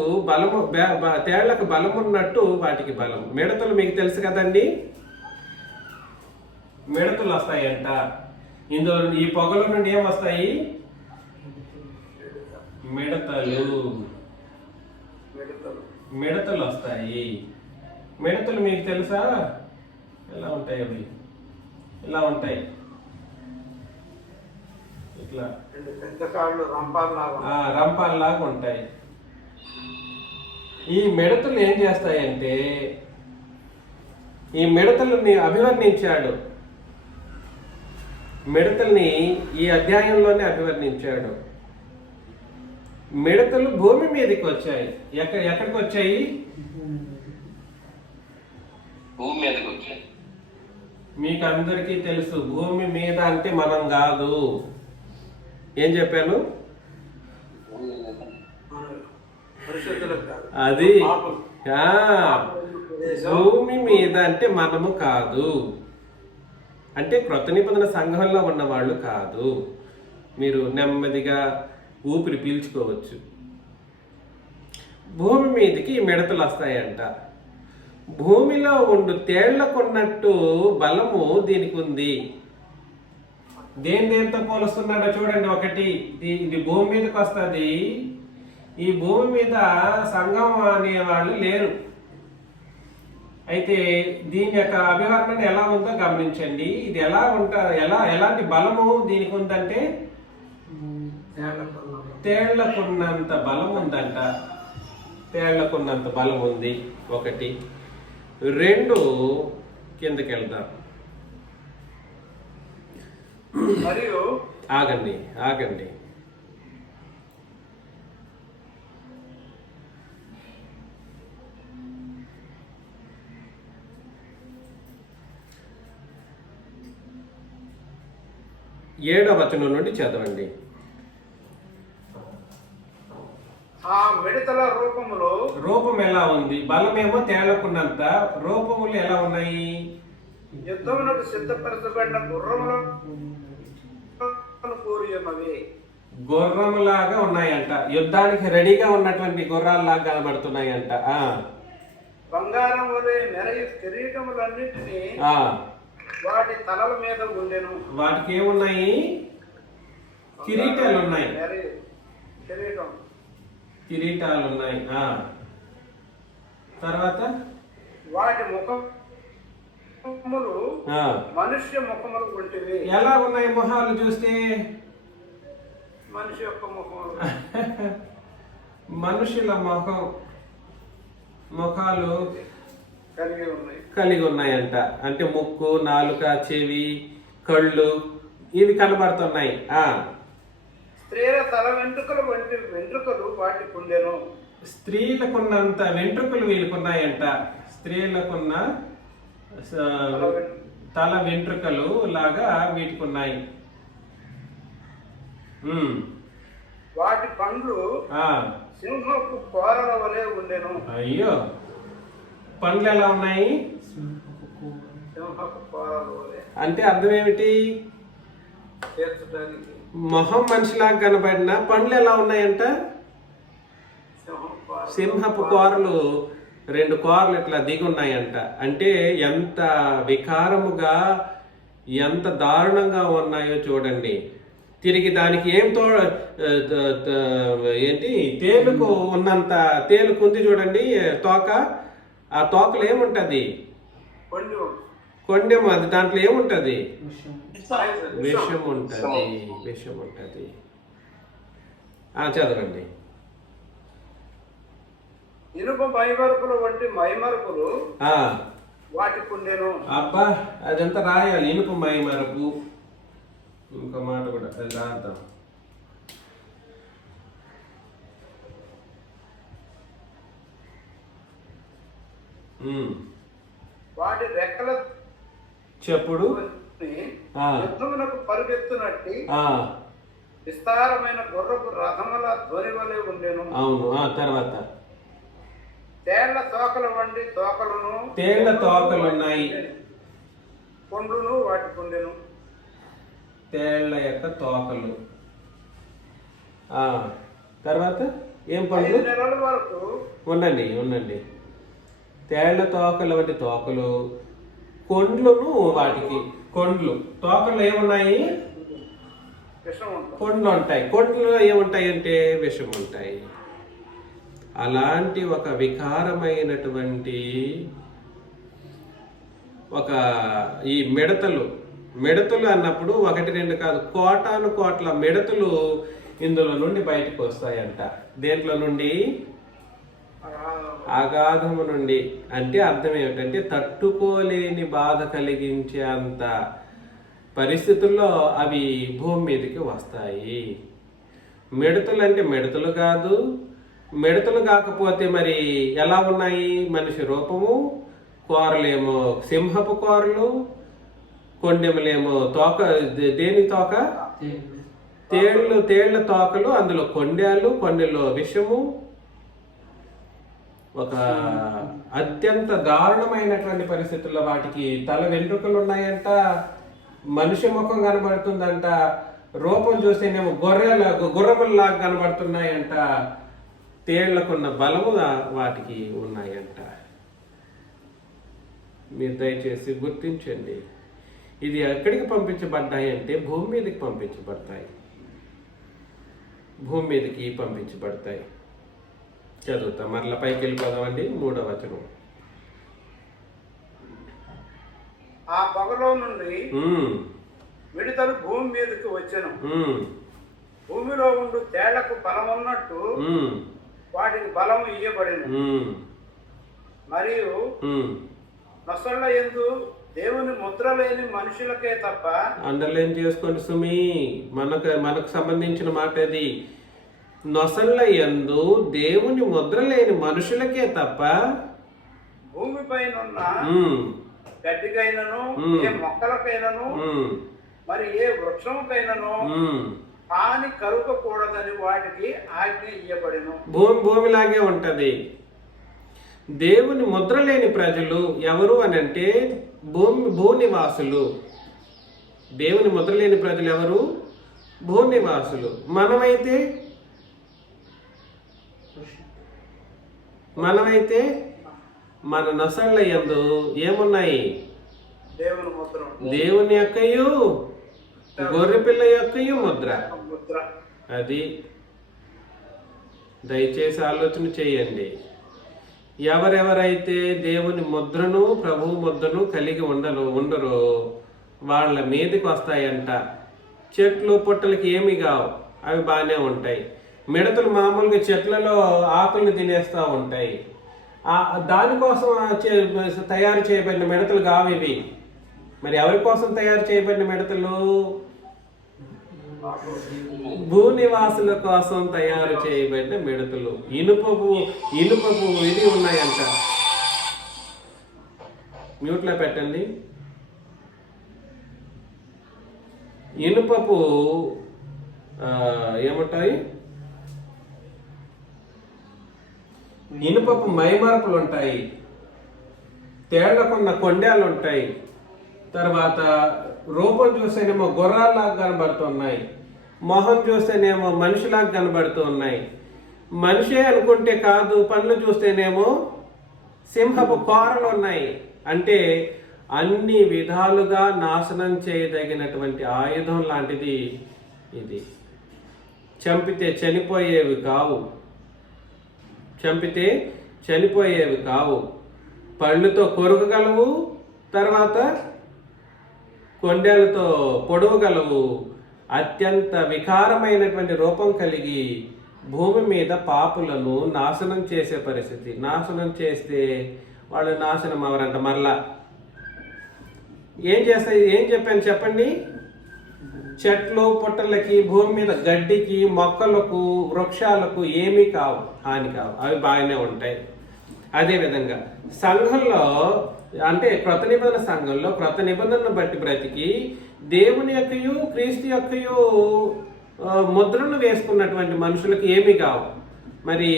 బలమున్నట్టు వాటికి బలం. మిడతలు మీకు తెలుసు కదండి, మిడతలు వస్తాయంట. ఇందులో ఈ పొగల నుండి ఏమొస్తాయి? మిడతలు వస్తాయి. మిడతలు మీకు తెలుసా ఎలా ఉంటాయి? అవి ఇలా ఉంటాయి, ఇట్లా రంపాల్లాగా ఉంటాయి. ఈ మిడతలు ఏం చేస్తాయంటే, ఈ మిడతలని అభివర్ణించాడు. మిడతల్ని ఈ అధ్యాయంలోనే అభివర్ణించాడు. మిడతలు భూమి మీదకి వచ్చాయి. ఎక్కడికి వచ్చాయి? భూమి మీదకి వచ్చాయి. మీకు అందరికీ తెలుసు, భూమి మీద అంటే మనం కాదు. ఏం చెప్పాను? అది భూమి మీద అంటే మనము కాదు, అంటే క్రొత్త నిబంధన సంఘంలో ఉన్న వాళ్ళు కాదు. మీరు నెమ్మదిగా ఊపిరి పీల్చుకోవచ్చు. భూమి మీదకి మిడతలు వస్తాయంట. భూమిలో ఉండు తేళ్లకున్నట్టు బలము దీనికి ఉంది. దేంతో పోలుస్తున్నాడో చూడండి. ఒకటి, ఇది భూమి మీదకి వస్తుంది. ఈ భూమి మీద సంఘం అనే వాళ్ళు లేరు. అయితే దీని యొక్క అభివర్ణన ఎలా ఉందో గమనించండి. ఇది ఎలా ఎలాంటి బలము దీనికి ఉందంటే తేళ్లకున్నంత బలం ఉందంట. తేళ్లకున్నంత బలం ఉంది. ఒకటి. రెండు, కిందకి వెళ్దాం. మరియు ఆగండి. 7వ వచనం నుండి చదవండి. ఆ మిడతల రూపం ఎలా ఉంది? బలమేమో తేళ్లకున్నంత, రూపములు ఎలా ఉన్నాయి? యుద్ధమునకు సిద్ధపరచబడిన గుర్రములాగా ఉన్నాయంట. యుద్ధానికి రెడీగా ఉన్నటువంటి గుర్రాల్లాగా కనబడుతున్నాయంట. బంగారం వలె మెరయి కిరీటములన్నిటినీ వాటి తలల మీద ఉండెను. వాటికి ఏమున్నాయి? కిరీటాలు ఉన్నాయి. కిరీటాలు ఉన్నాయి. తర్వాత వాటి ముఖములు మనుష్య ముఖములు వంటివి. ఎలా ఉన్నాయి మొహాలు చూస్తే? మనిషి యొక్క ముఖములు. మనుషుల ముఖాలు కలిగి ఉన్నాయంట. అంటే ముక్కు, నాలుక, చెవి, కళ్ళు ఇవి కనబడుతున్నాయి. స్త్రీల తల వెంట్రుకలు వంటి వెంట్రుకలు వాటికి ఉండెను. స్త్రీలకున్నంత వెంట్రుకలు వీళ్ళకున్నాయంట. స్త్రీలకున్న తల వెంట్రుకలు లాగా వీటికి ఉన్నాయి. వాటి పండ్లు సింహపు కోరల వలె ఉండెను. అయ్యో, పండ్లు ఎలా ఉన్నాయి? సింహపు కోరల వలె. అంటే అర్థం ఏమిటి? మొహం మనిషిలాగా కనబడిన పండ్లు ఎలా ఉన్నాయంట? సింహపు కోరలు, 2 కోరలు ఇట్లా దిగి ఉన్నాయంట. అంటే ఎంత వికారముగా, ఎంత దారుణంగా ఉన్నాయో చూడండి. తిరిగి దానికి ఏంటి తేలుకు ఉన్నంత తేలుకు ఉంది చూడండి తోక. ఆ తోకలు ఏముంటది? కొండెం. అది దాంట్లో ఏముంటది? విషం ఉంటది. చదవండి. ఇనుప మైమరుపులు వంటి మైమరుపులు వాటికి ఉండెను. అబ్బా, అదంతా రాయాలి. ఇనుప మైమరుపు. ఇంకో మాట కూడా అది రాద్దాం. వాటి రెక్కల చెప్పుడు యుద్ధమునకు పరుగెత్తునట్టి విస్తారమైన గుర్రపు రథముల ధ్వని వలె ఉండెను. అవును. తర్వాత తేళ్ల తోకల వంటి తోకలను, తేళ్ల తోకలు ఉన్నాయి. పండ్లును వాటికి ఉండెను. తేళ్ల యొక్క తోకలు. తర్వాత ఏం పండ్లు? 5 నెలల వరకు ఉండండి. తేళ్ల తోకల వంటి తోకలు, కొండ్లును వాటికి. కొండ్లు, తోకలు ఏమున్నాయి? కొండ్లు ఉంటాయి. కొండ్లు ఏముంటాయి అంటే విషం ఉంటాయి. అలాంటి ఒక వికారమైనటువంటి ఈ మిడతలు అన్నప్పుడు 1, 2 కాదు, కోటాను కోట్ల మిడతలు ఇందులో నుండి బయటకు వస్తాయంట. దేంట్లో నుండి? అగాధము నుండి. అంటే అర్థం ఏమిటంటే తట్టుకోలేని బాధ కలిగించే అంత పరిస్థితుల్లో అవి భూమి మీదకి వస్తాయి. మిడతలు అంటే మిడతలు కాదు. మిడతలు కాకపోతే మరి ఎలా ఉన్నాయి? మనిషి రూపము. కోరలేమో సింహపు కోరలు, కొండెములేమో తోక. దేని తోక? తేళ్ల తోకలు. అందులో కొండెల్లో విషము. ఒక అత్యంత దారుణమైనటువంటి పరిస్థితుల్లో వాటికి తల వెంట్రుకలు ఉన్నాయంట, మనిషి ముఖం కనబడుతుందంట, రూపం చూస్తేనేమో గుర్రముల్లాగా కనబడుతున్నాయంట, తేళ్లకున్న బలము వాటికి ఉన్నాయంట. మీరు దయచేసి గుర్తించండి, ఇది ఎక్కడికి పంపించబడ్డాయి అంటే భూమి మీదకి పంపించబడతాయి, భూమి మీదకి పంపించబడతాయి. చదువుతా మరలా పైకి వెళ్ళిపోదామండి. 3వ వచనం. ఆ పొగలో నుండి విడుదల భూమి మీదకి వచ్చెను. భూమిలో ఉండు తేళ్లకు బలం ఉన్నట్టు వాటికి బలం ఇయ్యబడింది. మరియు నొసళ్ళ యందు దేవుని ముద్ర లేని మనుషులకే తప్ప. అండర్లైన్ చేసుకోండి సుమి, మనకు సంబంధించిన మాట అది. నొసళ్ళ యందు దేవుని ముద్ర లేని మనుషులకే తప్ప భూమిపైన గడ్డికైనను ఏ మొక్కలకైనను మరి ఏ వృక్షముకైనను హాని కలుగకూడదని వాటికి ఆజ్ఞ ఇయ్యబడిను. భూమిలాగే ఉంటది. దేవుని ముద్ర లేని ప్రజలు ఎవరు అని అంటే భూనివాసులు. దేవుని ముద్ర లేని ప్రజలు ఎవరు? భూనివాసులు. మనమైతే మన నొసళ్ళ యందు ఏమున్నాయి? దేవుని యొక్కయు గొర్రెపిల్ల యొక్కయు ముద్ర. అది దయచేసి ఆలోచన చేయండి. ఎవరెవరైతే దేవుని ముద్రను ప్రభు ముద్రను కలిగి ఉండరో వాళ్ళ మీదకి వస్తాయంట. చెట్లు పుట్టలకి ఏమి కావు, అవి బాగానే ఉంటాయి. మిడతలు మామూలుగా చెట్లలో ఆకుల్ని తినేస్తూ ఉంటాయి. దానికోసం తయారు చేయబడిన మిడతలు కావు ఇవి. మరి ఎవరి కోసం తయారు చేయబడిన మిడతలు? భూనివాసుల కోసం తయారు చేయబడిన మిడతలు. ఇనుపపు ఇది ఉన్నాయంట. మ్యూట్లో పెట్టండి. ఇనుపపు ఏముంటాయి? ఇనుపపు మైమార్పులు ఉంటాయి, తేళ్లకున్న కొండేలు ఉంటాయి. తర్వాత రూపం చూస్తేనేమో గుర్రాల్లాగా కనబడుతున్నాయి, మొహం చూస్తేనేమో మనిషిలాగా కనబడుతూ ఉన్నాయి. మనిషే అనుకుంటే కాదు, పనులు చూస్తేనేమో సింహపు కోరలు ఉన్నాయి. అంటే అన్ని విధాలుగా నాశనం చేయదగినటువంటి ఆయుధం లాంటిది ఇది. చంపితే చనిపోయేవి కావు, పళ్ళుతో కొరుకగలవు, తర్వాత కొండేలతో పొడవగలవు. అత్యంత వికారమైనటువంటి రూపం కలిగి భూమి మీద పాపులను నాశనం చేసే పరిస్థితి. నాశనం చేస్తే వాళ్ళు నాశనం అవరంట. మరలా ఏం చేస్తాయి? ఏం చెప్పాను చెప్పండి? చెట్లు పుట్టలకి, భూమి మీద గడ్డికి, మొక్కలకు, వృక్షాలకు ఏమీ కావు, హాని కావు, అవి బాగానే ఉంటాయి. అదేవిధంగా సంఘంలో అంటే క్రొత్త నిబంధన సంఘంలో క్రొత్త నిబంధనను బట్టి బ్రతికి దేవుని యొక్కయు క్రీస్తు యొక్కయు ముద్రను వేసుకున్నటువంటి మనుషులకు ఏమీ కావు. మరి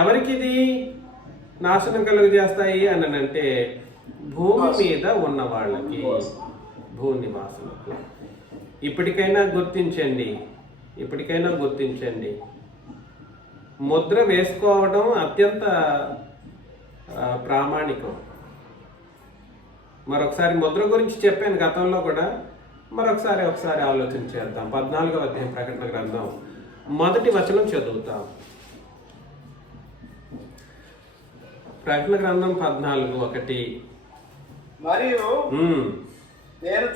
ఎవరికి ఇది నాశనం కలుగజేస్తాయి అని అంటే భూమి మీద ఉన్న వాళ్ళకి, భూనివాసులకు. ఇప్పటికైనా గుర్తించండి, ముద్ర వేసుకోవడం అత్యంత ప్రామాణికం. మరొకసారి ముద్ర గురించి చెప్పాను గతంలో కూడా, ఒకసారి ఆలోచన చేద్దాం. 14వ అధ్యాయం ప్రకటన గ్రంథం 1వ వచనం చదువుతాం. ప్రకటన గ్రంథం 14:1. మరియు నేను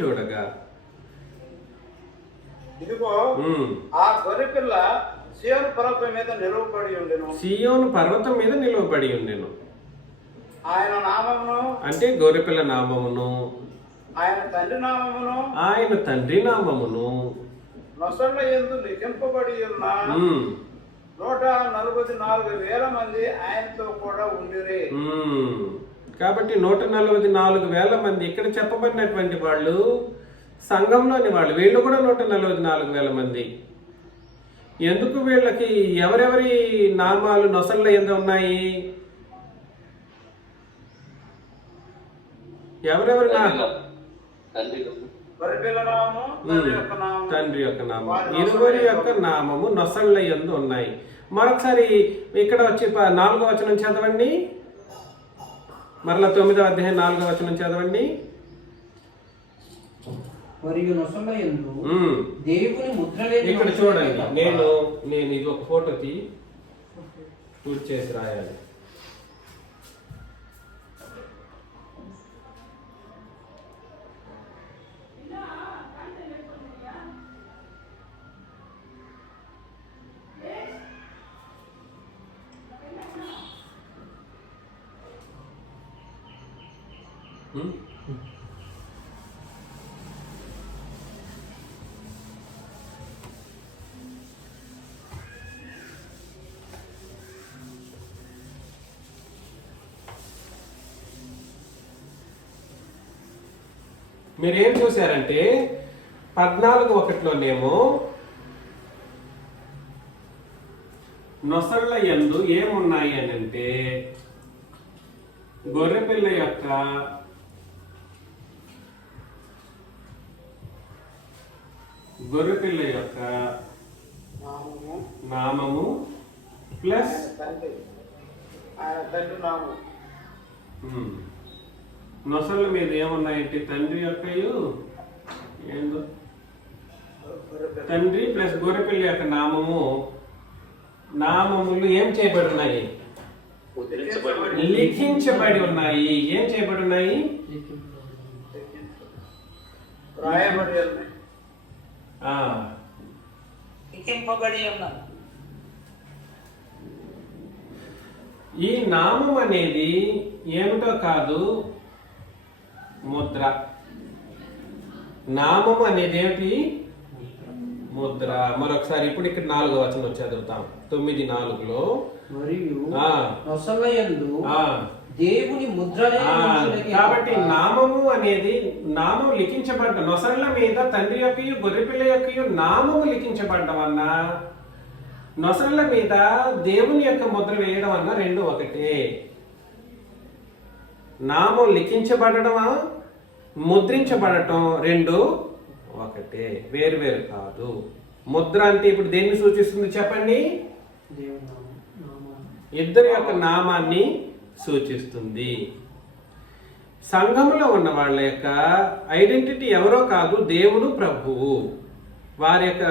చూడగా ఇదిగో ఆ గొర్రెపిల్ల సీయోను పర్వతం మీద నిలువబడి ఉండెను. ఆయన నామమును అంటే గొర్రెపిల్ల నామమును, ఆయన తండ్రి నామమును నొసళ్ళ యందు లిఖింపబడి ఉన్న 144,000 మంది ఆయనతో కూడా ఉండిరి. కాబట్టి 144,000 మంది ఇక్కడ చెప్పబడినటువంటి వాళ్ళు సంఘంలోని వాళ్ళు. వీళ్ళు కూడా 144,000 మంది. ఎందుకు వీళ్ళకి ఎవరెవరి నామాలు నొసళ్ళ యందు ఉన్నాయి? ఎవరెవరి తండ్రి యొక్క నామం, ఇరువురి యొక్క నామము నొసళ్ళ యందు ఉన్నాయి. మరొకసారి ఇక్కడ వచ్చి 4వ వచనం చదవండి. మరలా 9వ అధ్యాయం 4వ వచనం చదవండి. మరియు నొసళ్ళ యందు దేవుని ముద్ర లేని ఇక్కడ చూడండి, నేను ఇది ఒక ఫోటో పూర్తి చేసి రాయాలి. మీరేం చూసారంటే 14:1లోనేమో నొసళ్ళ యందు ఏమున్నాయి అని అంటే గొర్రెపిల్ల యొక్క నామము ప్లస్ నొసళ్ళ మీద ఏమున్నాయంటే తండ్రి యొక్కయు ఏందో తండ్రి ప్లస్ గొర్రెపిల్ల యొక్క నామములు ఏం చేయబడి ఉన్నాయి? లిఖించబడి ఉన్నాయి. ఏం చేయబడి ఉన్నాయి? ఈ నామం అనేది ఏమిటో కాదు, ముద్ర. నామం అనేది ఏమిటి? ముద్ర. మరొకసారి ఇప్పుడు ఇక్కడ 4వ వచనం చదువుతాం. 9:4లో మరియు నొసళ్ళ యందు దేవుని ముద్ర లేని కాబట్టి నామము అనేది నామం లిఖించబడ్డ నొసళ్ళ మీద తండ్రి యొక్కయు గొర్రెపిల్ల యొక్కయు నామము లిఖించబడ్డం అన్నా నొసళ్ళ మీద దేవుని యొక్క ముద్ర వేయడం అన్న రెండు ఒకటే. నామం లిఖించబడటమా ముద్రించబడటం రెండు ఒకటే, వేరు వేరు కాదు. ముద్ర అంటే ఇప్పుడు దేన్ని సూచిస్తుంది చెప్పండి? ఇద్దరి యొక్క నామాన్ని సూచిస్తుంది. సంఘములో ఉన్న వాళ్ళ యొక్క ఐడెంటిటీ ఎవరో కాదు, దేవుడు ప్రభువు. వారి యొక్క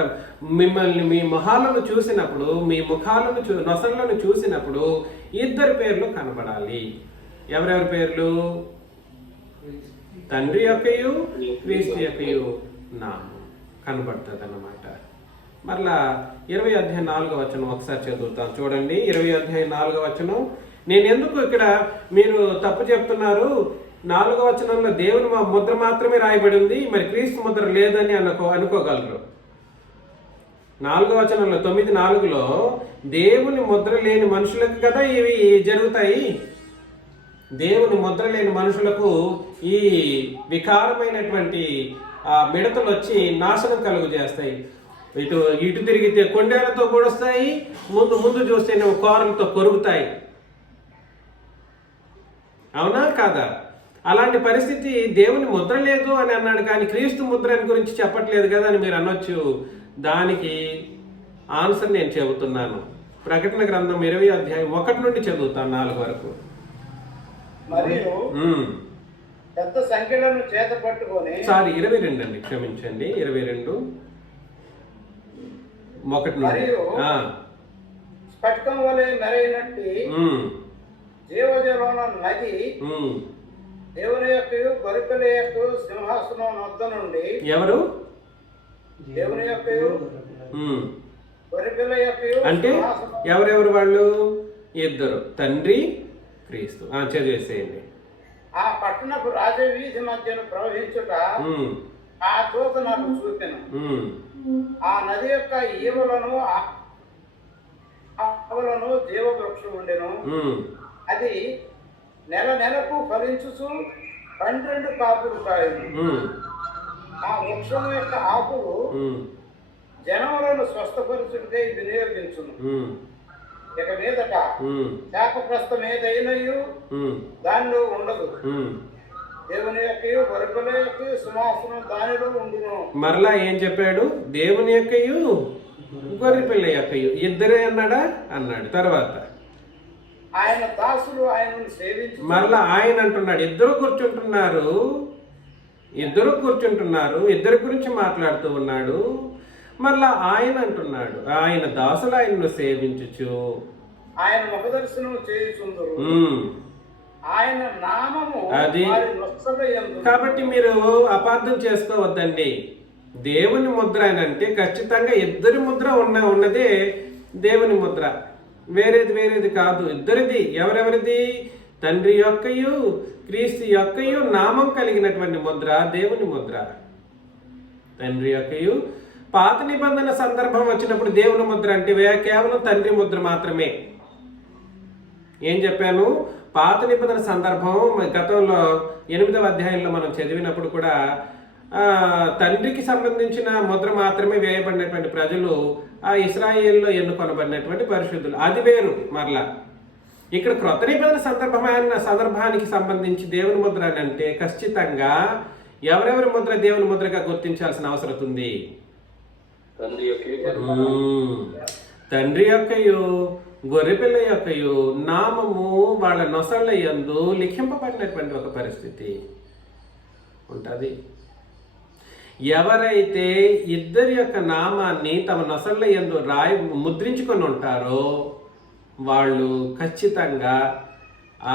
మిమ్మల్ని మీ మొహాలను చూసినప్పుడు, మీ ముఖాలను నొసళ్ళను చూసినప్పుడు ఇద్దరు పేర్లు కనబడాలి. ఎవరెవరి పేర్లు? తండ్రి యొక్కయు క్రీస్తు యొక్కయు నామం కనబడుతుంది అన్నమాట. మరలా 20వ అధ్యాయం 4వ వచనం ఒకసారి చదువుతాం చూడండి. 20వ అధ్యాయం 4వ వచనం. నేను ఎందుకు ఇక్కడ మీరు తప్పు చెప్తున్నారు? 4వ వచనంలో దేవుని ముద్ర మాత్రమే రాయబడి ఉంది, మరి క్రీస్తు ముద్ర లేదని అనుకోగలరు. 4వ వచనంలో 9:4లో దేవుని ముద్ర లేని మనుషులకు కదా ఇవి జరుగుతాయి. దేవుని ముద్ర లేని మనుషులకు ఈ వికారమైనటువంటి మిడతలు వచ్చి నాశనం కలుగు చేస్తాయి. ఇటు తిరిగితే కొండేలతో పొడుస్తాయి, ముందు చూస్తేనే కోరలతో కొరుకుతాయి. అవునా కాదా? అలాంటి పరిస్థితి దేవుని ముద్ర లేదు అని అన్నాడు, కానీ క్రీస్తు ముద్రని గురించి చెప్పట్లేదు కదా అని మీరు అనొచ్చు. దానికి ఆన్సర్ నేను చెబుతున్నాను. ప్రకటన గ్రంథం 20వ అధ్యాయం 1 నుండి చదువుతాను 4 వరకు. మరియు పెద్ద సంఖ్యలో చేత పట్టుకొని 22 అండి, క్షమించండి, 22 1 నుండి. స్ఫటికం వలె మెరైనట్టి జీవజలమున నది దేవుని యొక్క గొర్రెపిల్ల యొక్క సింహాసనం వద్ద నుండి. ఎవరు? దేవుని యొక్క గొర్రెపిల్ల యొక్క అంటే ఎవరెవరు వాళ్ళు? ఇద్దరు, తండ్రి క్రీస్తు. చదివేసేయండి. ఆ పట్టణపు రాజవీధి మధ్యను ప్రవహించుట ఆ దూత నాకు చూపెను. ఆ నది యొక్క ఈవలను ఆవలను జీవవృక్షం ఉండెను. అది నెలకు ఫలించుచు 12 కాపులు కాయను. ఆ వృక్షం యొక్క ఆకులు జనములను స్వస్థపరుచుటకై వినియోగించును. ఇక మీదట శాపగ్రస్తం ఏదైనయు దానిలో ఉండదు. దేవుని యొక్కయు గొర్రెపిల్ల యొక్కయు సింహాసనం దానిలో ఉండును. మరలా ఏం చెప్పాడు? దేవుని యొక్కయు గొర్రెపిల్ల యొక్కయు ఇద్దరే అన్నాడా? అన్నాడు. తర్వాత ఆయన దాసులు ఆయనను సేవించు. మరలా ఆయన అంటున్నాడు ఇద్దరు కూర్చుంటున్నారు, ఇద్దరి గురించి మాట్లాడుతూ ఉన్నాడు. మళ్ళా ఆయన అంటున్నాడు ఆయన దాసులు ఆయనను సేవించుచు ఆయన ముఖదర్శనం చేయుచుందురు. ఆయన నామము అది. కాబట్టి మీరు అపార్థం చేసుకోవద్దండి. దేవుని ముద్ర అని అంటే ఖచ్చితంగా ఇద్దరి ముద్ర ఉన్నదే దేవుని ముద్ర, వేరేది కాదు. ఇద్దరిది. ఎవరెవరిది? తండ్రి యొక్కయు క్రీస్తు యొక్కయు నామం కలిగినటువంటి ముద్ర దేవుని ముద్ర. తండ్రి యొక్కయు పాత నిబంధన సందర్భం వచ్చినప్పుడు దేవుని ముద్ర అంటే కేవలం తండ్రి ముద్ర మాత్రమే. ఏం చెప్పాను? పాత నిబంధన సందర్భం గతంలో 8వ అధ్యాయంలో మనం చదివినప్పుడు కూడా తండ్రికి సంబంధించిన ముద్ర మాత్రమే వేయబడినటువంటి ప్రజలు ఆ ఇశ్రాయేల్లో ఎన్నుకొనబడినటువంటి పరిశుద్ధులు. అది వేరు. మరలా ఇక్కడ క్రొత్త నిబంధన సందర్భానికి సంబంధించి దేవుని ముద్ర అంటే ఖచ్చితంగా ఎవరెవరి ముద్ర దేవుని ముద్రగా గుర్తించాల్సిన అవసరం ఉంది. తండ్రి యొక్కయు గొర్రెపిల్ల యొక్కయు నామము వాళ్ళ నొసళ్ళ యందు లిఖింపబడినటువంటి ఒక పరిస్థితి ఉంటుంది. ఎవరైతే ఇద్దరి యొక్క నామాన్ని తమ నొసళ్ళ యందు ముద్రించుకొని ఉంటారో వాళ్ళు ఖచ్చితంగా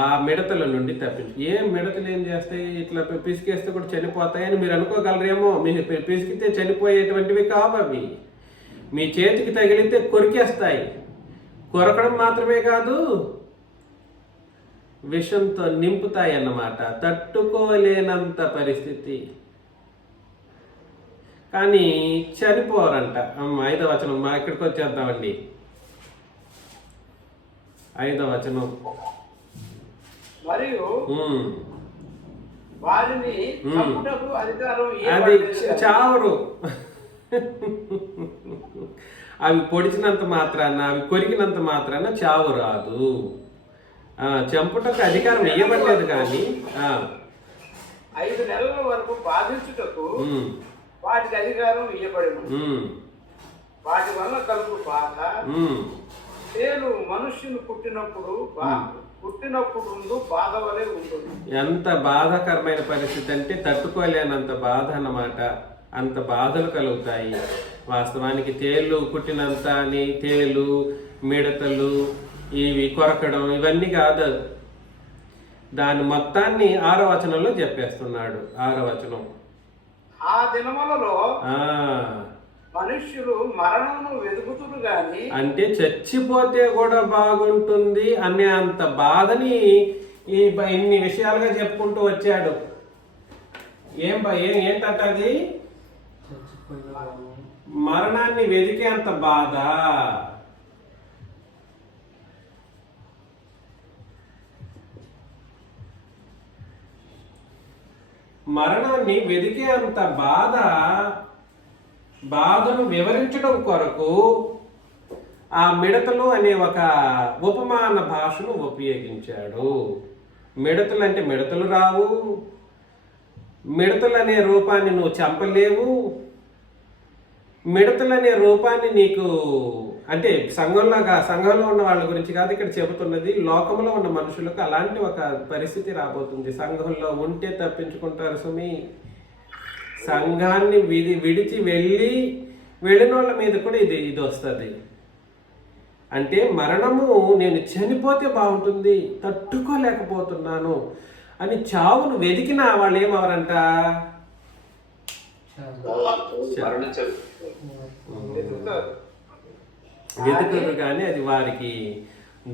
ఆ మిడతల నుండి తప్పించు. మిడతలు ఏం చేస్తాయి? ఇట్లా పిసికేస్తే కూడా చనిపోతాయని మీరు అనుకోగలరేమో. మీరు పిసికితే చనిపోయేటువంటివి కావు అవి. మీ చేతికి తగిలితే కొరికేస్తాయి. కొరకడం మాత్రమే కాదు, విషంతో నింపుతాయి అన్నమాట. తట్టుకోలేనంత పరిస్థితి. కానీ చనిపోరంట. 5వ వచనం ఇక్కడికి వచ్చేద్దామండి. 5వ వచనం. మరియు వారిని అది చావరు. అవి పొడిచినంత మాత్రాన, అవి కొరికినంత మాత్రాన చావు రాదు. చంపుటకు అధికారం ఇవ్వబడలేదు. కానీ 5 నెలల వరకు బాధించుటకు వాటికి అధికారం ఇవ్వబడను. వాటి వల్ల కలుగు బాధ తేలు మనుష్యుని పుట్టినప్పుడు బాధ వలె ఉంటుంది. ఎంత బాధాకరమైన పరిస్థితి అంటే తట్టుకోలేనంత బాధ అన్నమాట. అంత బాధలు కలుగుతాయి. వాస్తవానికి తేళ్ళు పుట్టినంత అని తేలు, మిడతలు, ఇవి కొరకడం ఇవన్నీ కాదు. దాని మొత్తాన్ని 6వ వచనంలో చెప్పేస్తున్నాడు. 6వ వచనం. ఆ దినములలో మనుష్యులు మరణమును వెతుకుతురు గాని, అంటే చచ్చిపోతే కూడా బాగుంటుంది అనే అంత బాధని ఇన్ని విషయాలుగా చెప్పుకుంటూ వచ్చాడు. ఏంటంటే అది మరణాన్ని వెతికే అంత బాధ. మరణాన్ని వెతికే అంత బాధను వివరించడం కొరకు ఆ మిడతలు అనే ఒక ఉపమాన భాషను ఉపయోగించాడు. మిడతలు అంటే మిడతలు రావు. మిడతలు అనే రూపాన్ని నువ్వు చంపలేవు. మిడతలు అనే రూపాన్ని నీకు అంటే సంఘంలో ఉన్న వాళ్ళ గురించి కాదు ఇక్కడ చెబుతున్నది. లోకంలో ఉన్న మనుషులకు అలాంటి ఒక పరిస్థితి రాబోతుంది. సంఘంలో ఉంటే తప్పించుకుంటారు సుమి. సంఘాన్ని విడిచి వెళ్ళిన వాళ్ళ మీద కూడా ఇది వస్తుంది. అంటే మరణము నేను చనిపోతే బాగుంటుంది, తట్టుకోలేకపోతున్నాను అని చావును వెతికిన వాళ్ళు ఏమవరంట? వెతుకరు కానీ అది వారికి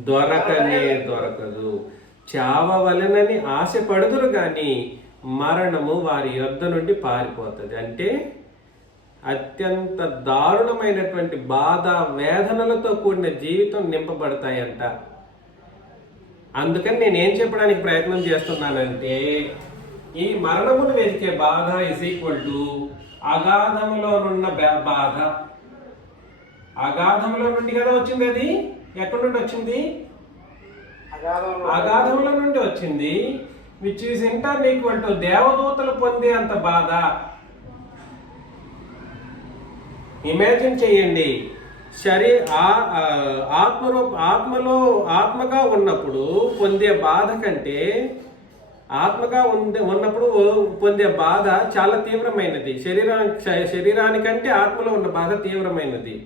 దొరకదు. చావవలెనని ఆశపడుదురు కానీ మరణము వారి యొద్ద నుండి పారిపోతుంది. అంటే అత్యంత దారుణమైనటువంటి బాధ వేదనలతో కూడిన జీవితం నింపబడతాయంట. అందుకని నేనేం చెప్పడానికి ప్రయత్నం చేస్తున్నానంటే ఈ మరణమును వెతికే బాధ ఈజ్ ఈక్వల్ టు అగాధములోనున్న బాధ. అగాధంలో నుండి కదా వచ్చింది. అది ఎక్కడి నుండి వచ్చింది? అగాధంలో అగాధంలో నుండి వచ్చింది. Which is inter equal to దేవదూతలు పొందే అంత బాధ. ఇమాజిన్ చేయండి. ఆత్మగా ఉన్నప్పుడు పొందే బాధ కంటే ఉన్నప్పుడు పొందే బాధ చాలా తీవ్రమైనది. శరీరానికంటే ఆత్మలో ఉన్న బాధ తీవ్రమైనది.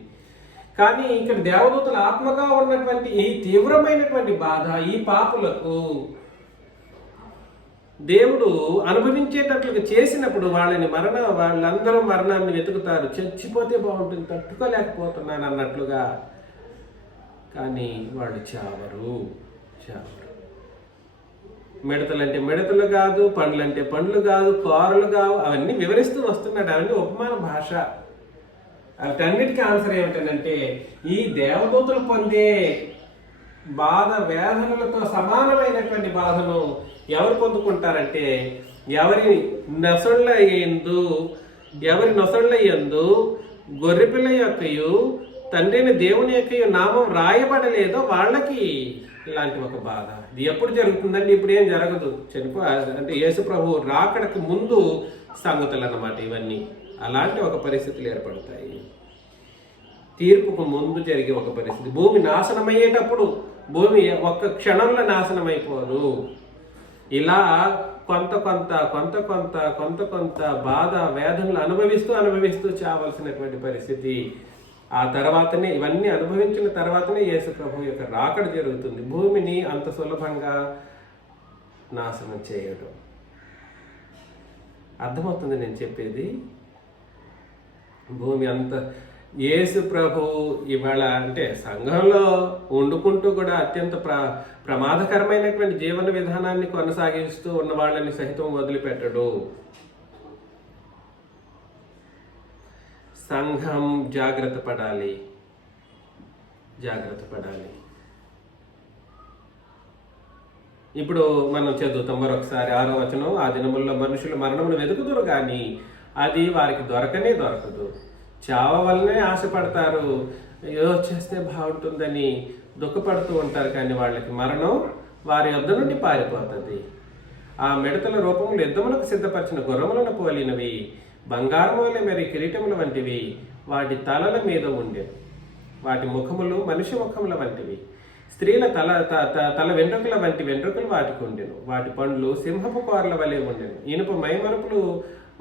కానీ ఇక్కడ దేవదూతలు ఆత్మగా ఉన్నటువంటి ఈ తీవ్రమైనటువంటి బాధ ఈ పాపులకు దేవుడు అనుభవించేటట్లుగా చేసినప్పుడు వాళ్ళందరూ మరణాన్ని వెతుకుతారు. చచ్చిపోతే బాగుంటుంది, తట్టుకోలేకపోతున్నాను అన్నట్లుగా. కానీ వాళ్ళు చావరు. మిడతలంటే మిడతలు కాదు, పండ్లంటే పండ్లు కాదు, కూరలు కావు, అవన్నీ వివరిస్తూ వస్తున్నాడు. అవన్నీ ఉపమాన భాష. వాటన్నిటికీ ఆన్సర్ ఏమిటంటే ఈ దేవదూతలు పొందే బాధ, వేదనలతో సమానమైనటువంటి బాధను ఎవరు పొందుకుంటారంటే ఎవరి నొసళ్ళ యందు గొర్రెపిల్ల యొక్కయు తండ్రిని దేవుని యొక్క నామం రాయబడలేదో వాళ్ళకి ఇలాంటి ఒక బాధ. ఇది ఎప్పుడు జరుగుతుందండి? ఇప్పుడు ఏం జరగదు. అంటే యేసు ప్రభు రాకడకు ముందు సంగతులు అన్నమాట ఇవన్నీ. అలాంటి ఒక పరిస్థితులు ఏర్పడతాయి. తీర్పుకు ముందు జరిగే ఒక పరిస్థితి. భూమి నాశనమయ్యేటప్పుడు భూమి ఒక్క క్షణంలో నాశనం అయిపోదు. ఇలా కొంత బాధ, వేదనలు అనుభవిస్తూ చావాల్సినటువంటి పరిస్థితి. ఆ తర్వాతనే ఇవన్నీ అనుభవించిన తర్వాతనే యేసు ప్రభు యొక్క రాకడ జరుగుతుంది. భూమిని అంత సులభంగా నాశనం చేయడం. అర్థమవుతుంది నేను చెప్పేది? భూమి అంత యేసు ప్రభు ఇవాళ అంటే సంఘంలో వండుకుంటూ కూడా అత్యంత ప్రమాదకరమైనటువంటి జీవన విధానాన్ని కొనసాగిస్తూ ఉన్న వాళ్ళని సహితం వదిలిపెట్టడు. సంఘం జాగ్రత్త పడాలి. ఇప్పుడు మనం చదువుతాం మరొకసారి 6వ వచనం. ఆ దినముల్లో మనుషులు మరణమును వెతుకుదురు కానీ అది వారికి దొరకదు. చావ వల్లనే ఆశపడతారు, ఏదో చేస్తే బాగుంటుందని దుఃఖపడుతూ ఉంటారు. కానీ వాళ్ళకి మరణం వారి యొద్ద నుండి పారిపోతుంది. ఆ మిడతల రూపములు యుద్ధములకు సిద్ధపరిచిన గుర్రములను పోలినవి, బంగారము వలె మరి కిరీటముల వంటివి వాటి తలల మీద ఉండెను. వాటి ముఖములు మనిషి ముఖముల వంటివి, స్త్రీల తల వెంట్రుకల వంటి వెంట్రుకలు వాటికి ఉండెను. వాటి పండ్లు సింహపు కోరల వలె ఉండెను. ఇనుప మైమరుపులు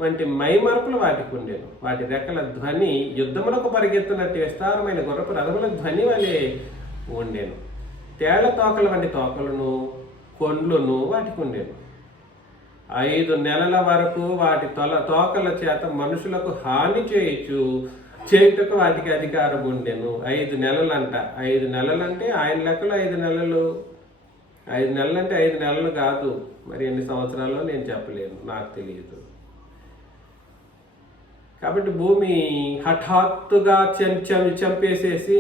వంటి మైమరుపులు వాటికి ఉండెను. వాటి రెక్కల ధ్వని యుద్ధములకు పరిగెత్తున్నట్టు విస్తారమైన గుర్రపు రథముల ధ్వని వలె ఉండెను. తేళ్ల తోకల వంటి తోకలను కొండ్లును వాటికి ఉండెను. 5 నెలల వరకు వాటి తోకల చేత మనుషులకు హాని చేయుటకు వాటికి అధికారం ఉండెను. 5 నెలలంట. 5 నెలలంటే ఆయన లెక్కలో 5 నెలలు. 5 నెలలంటే 5 నెలలు కాదు. మరి ఎన్ని సంవత్సరాల్లో నేను చెప్పలేను, నాకు తెలియదు. కాబట్టి భూమి హఠాత్తుగా చంపేసేసి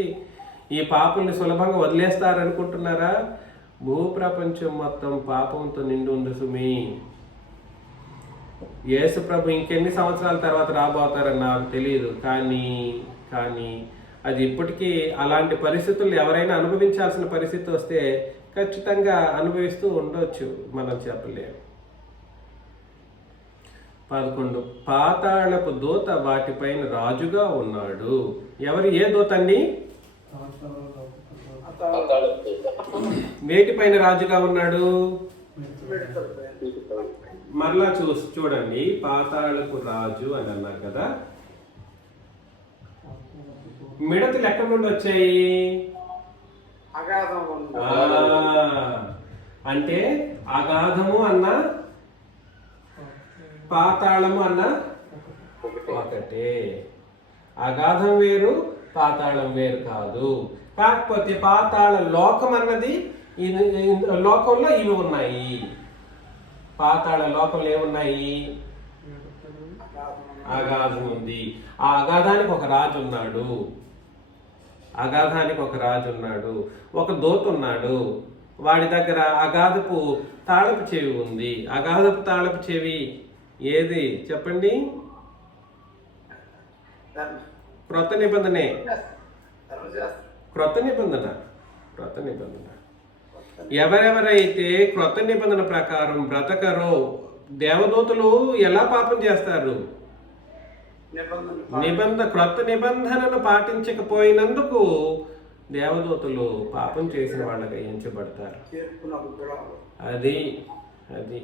ఈ పాపల్ని సులభంగా వదిలేస్తారనుకుంటున్నారా? భూప్రపంచం మొత్తం పాపంతో నిండి ఉంది సుమి. యేసు ప్రభు ఇంకెన్ని సంవత్సరాల తర్వాత రాబోతారని నాకు తెలియదు. కానీ అది ఇప్పటికీ అలాంటి పరిస్థితులు ఎవరైనా అనుభవించాల్సిన పరిస్థితి వస్తే ఖచ్చితంగా అనుభవిస్తూ ఉండొచ్చు, మనం చెప్పలేము. 11 పాతాళపు దూత వాటిపైన రాజుగా ఉన్నాడు. ఏ దూత అండి? వేటిపైన రాజుగా ఉన్నాడు? మరలా చూడండి, పాతాళపు రాజు అని అన్నారు కదా. మిడతలు ఎక్కడి నుండి వచ్చాయి? అంటే అగాధము అన్న పాతాళము అన్న ఒకటే. అగాధం వేరు, పాతాళం వేరు కాదు. కాకపోతే పాతాళ లోకం అన్నది లోకంలో ఇవి ఉన్నాయి. పాతాళ లోకంలో ఏమున్నాయి? అగాధం ఉంది. ఆ అగాధానికి ఒక రాజు ఉన్నాడు. ఒక దూత ఉన్నాడు. వాడి దగ్గర అగాధపు తాళపు చెవి ఉంది. అగాధపు తాళపు చెవి ఏది చెప్పండి? క్రొత్త నిబంధనే. ధర్మశాస్త్రం క్రొత్త నిబంధన. క్రొత్త నిబంధన. ఎవరెవరైతే క్రొత్త నిబంధన ప్రకారం బ్రతకరో, దేవదూతలు ఎలా పాపం చేస్తారు? క్రొత్త నిబంధనను పాటించకపోయినందుకు దేవదూతలు పాపం చేసిన వాళ్ళగా ఎంచబడతారు. అది అది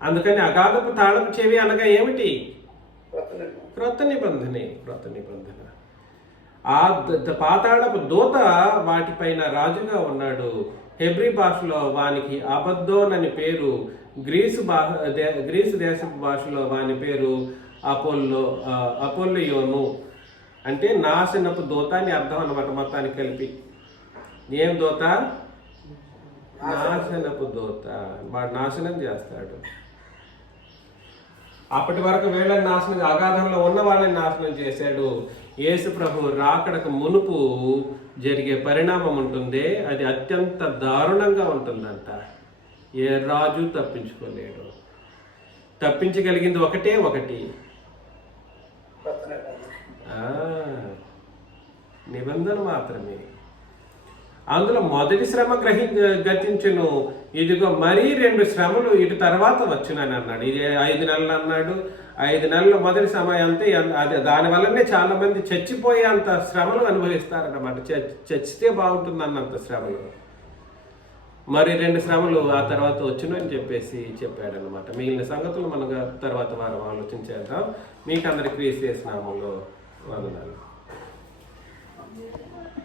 అందుకని అగాధపు తాళపు చెవి అనగా ఏమిటి? క్రొత్త నిబంధనే. క్రొత్త నిబంధన. ఆ పాతాళపు దూత వాటిపైన రాజుగా ఉన్నాడు. హెబ్రీ భాషలో వానికి అబద్దోన్ అని పేరు. గ్రీసు దేశపు భాషలో వాని పేరు అపోల్లియోను. అంటే నాశనపు దూత అని అర్థం అన్నమాట. మొత్తానికి కలిపి ఏం దూత? నాశనపు దూత. వాడు నాశనం చేస్తాడు. అప్పటి వరకు వీళ్ళని నాశనం, అగాధంలో ఉన్న వాళ్ళని నాశనం చేశాడు. యేసు ప్రభు రాకడకు మునుపు జరిగే పరిణామం ఉంటుంది, అది అత్యంత దారుణంగా ఉంటుందంట. ఏ రాజు తప్పించుకోలేడు. తప్పించగలిగింది ఒకటే ఒకటి, నిబంధన మాత్రమే. అందులో మొదటి శ్రమ గతించును, ఇదిగో మరీ 2 శ్రమలు ఇటు తర్వాత వచ్చునని అన్నాడు. ఇది 5 నెలలు అన్నాడు. 5 నెలల మొదటి సమయం అంతే. అది దానివల్లనే చాలా మంది చచ్చిపోయే అంత శ్రమలు అనుభవిస్తారన్నమాట. చచ్చితే బాగుంటుంది అన్నంత శ్రమలు. మరి 2 శ్రమలు ఆ తర్వాత వచ్చును అని చెప్పాడనమాట. మిగిలిన సంగతులు మనం తర్వాత వారం ఆలోచించేద్దాం. మీకు అందరికీ క్రీస్తు యేసు నామములో వందనాలు.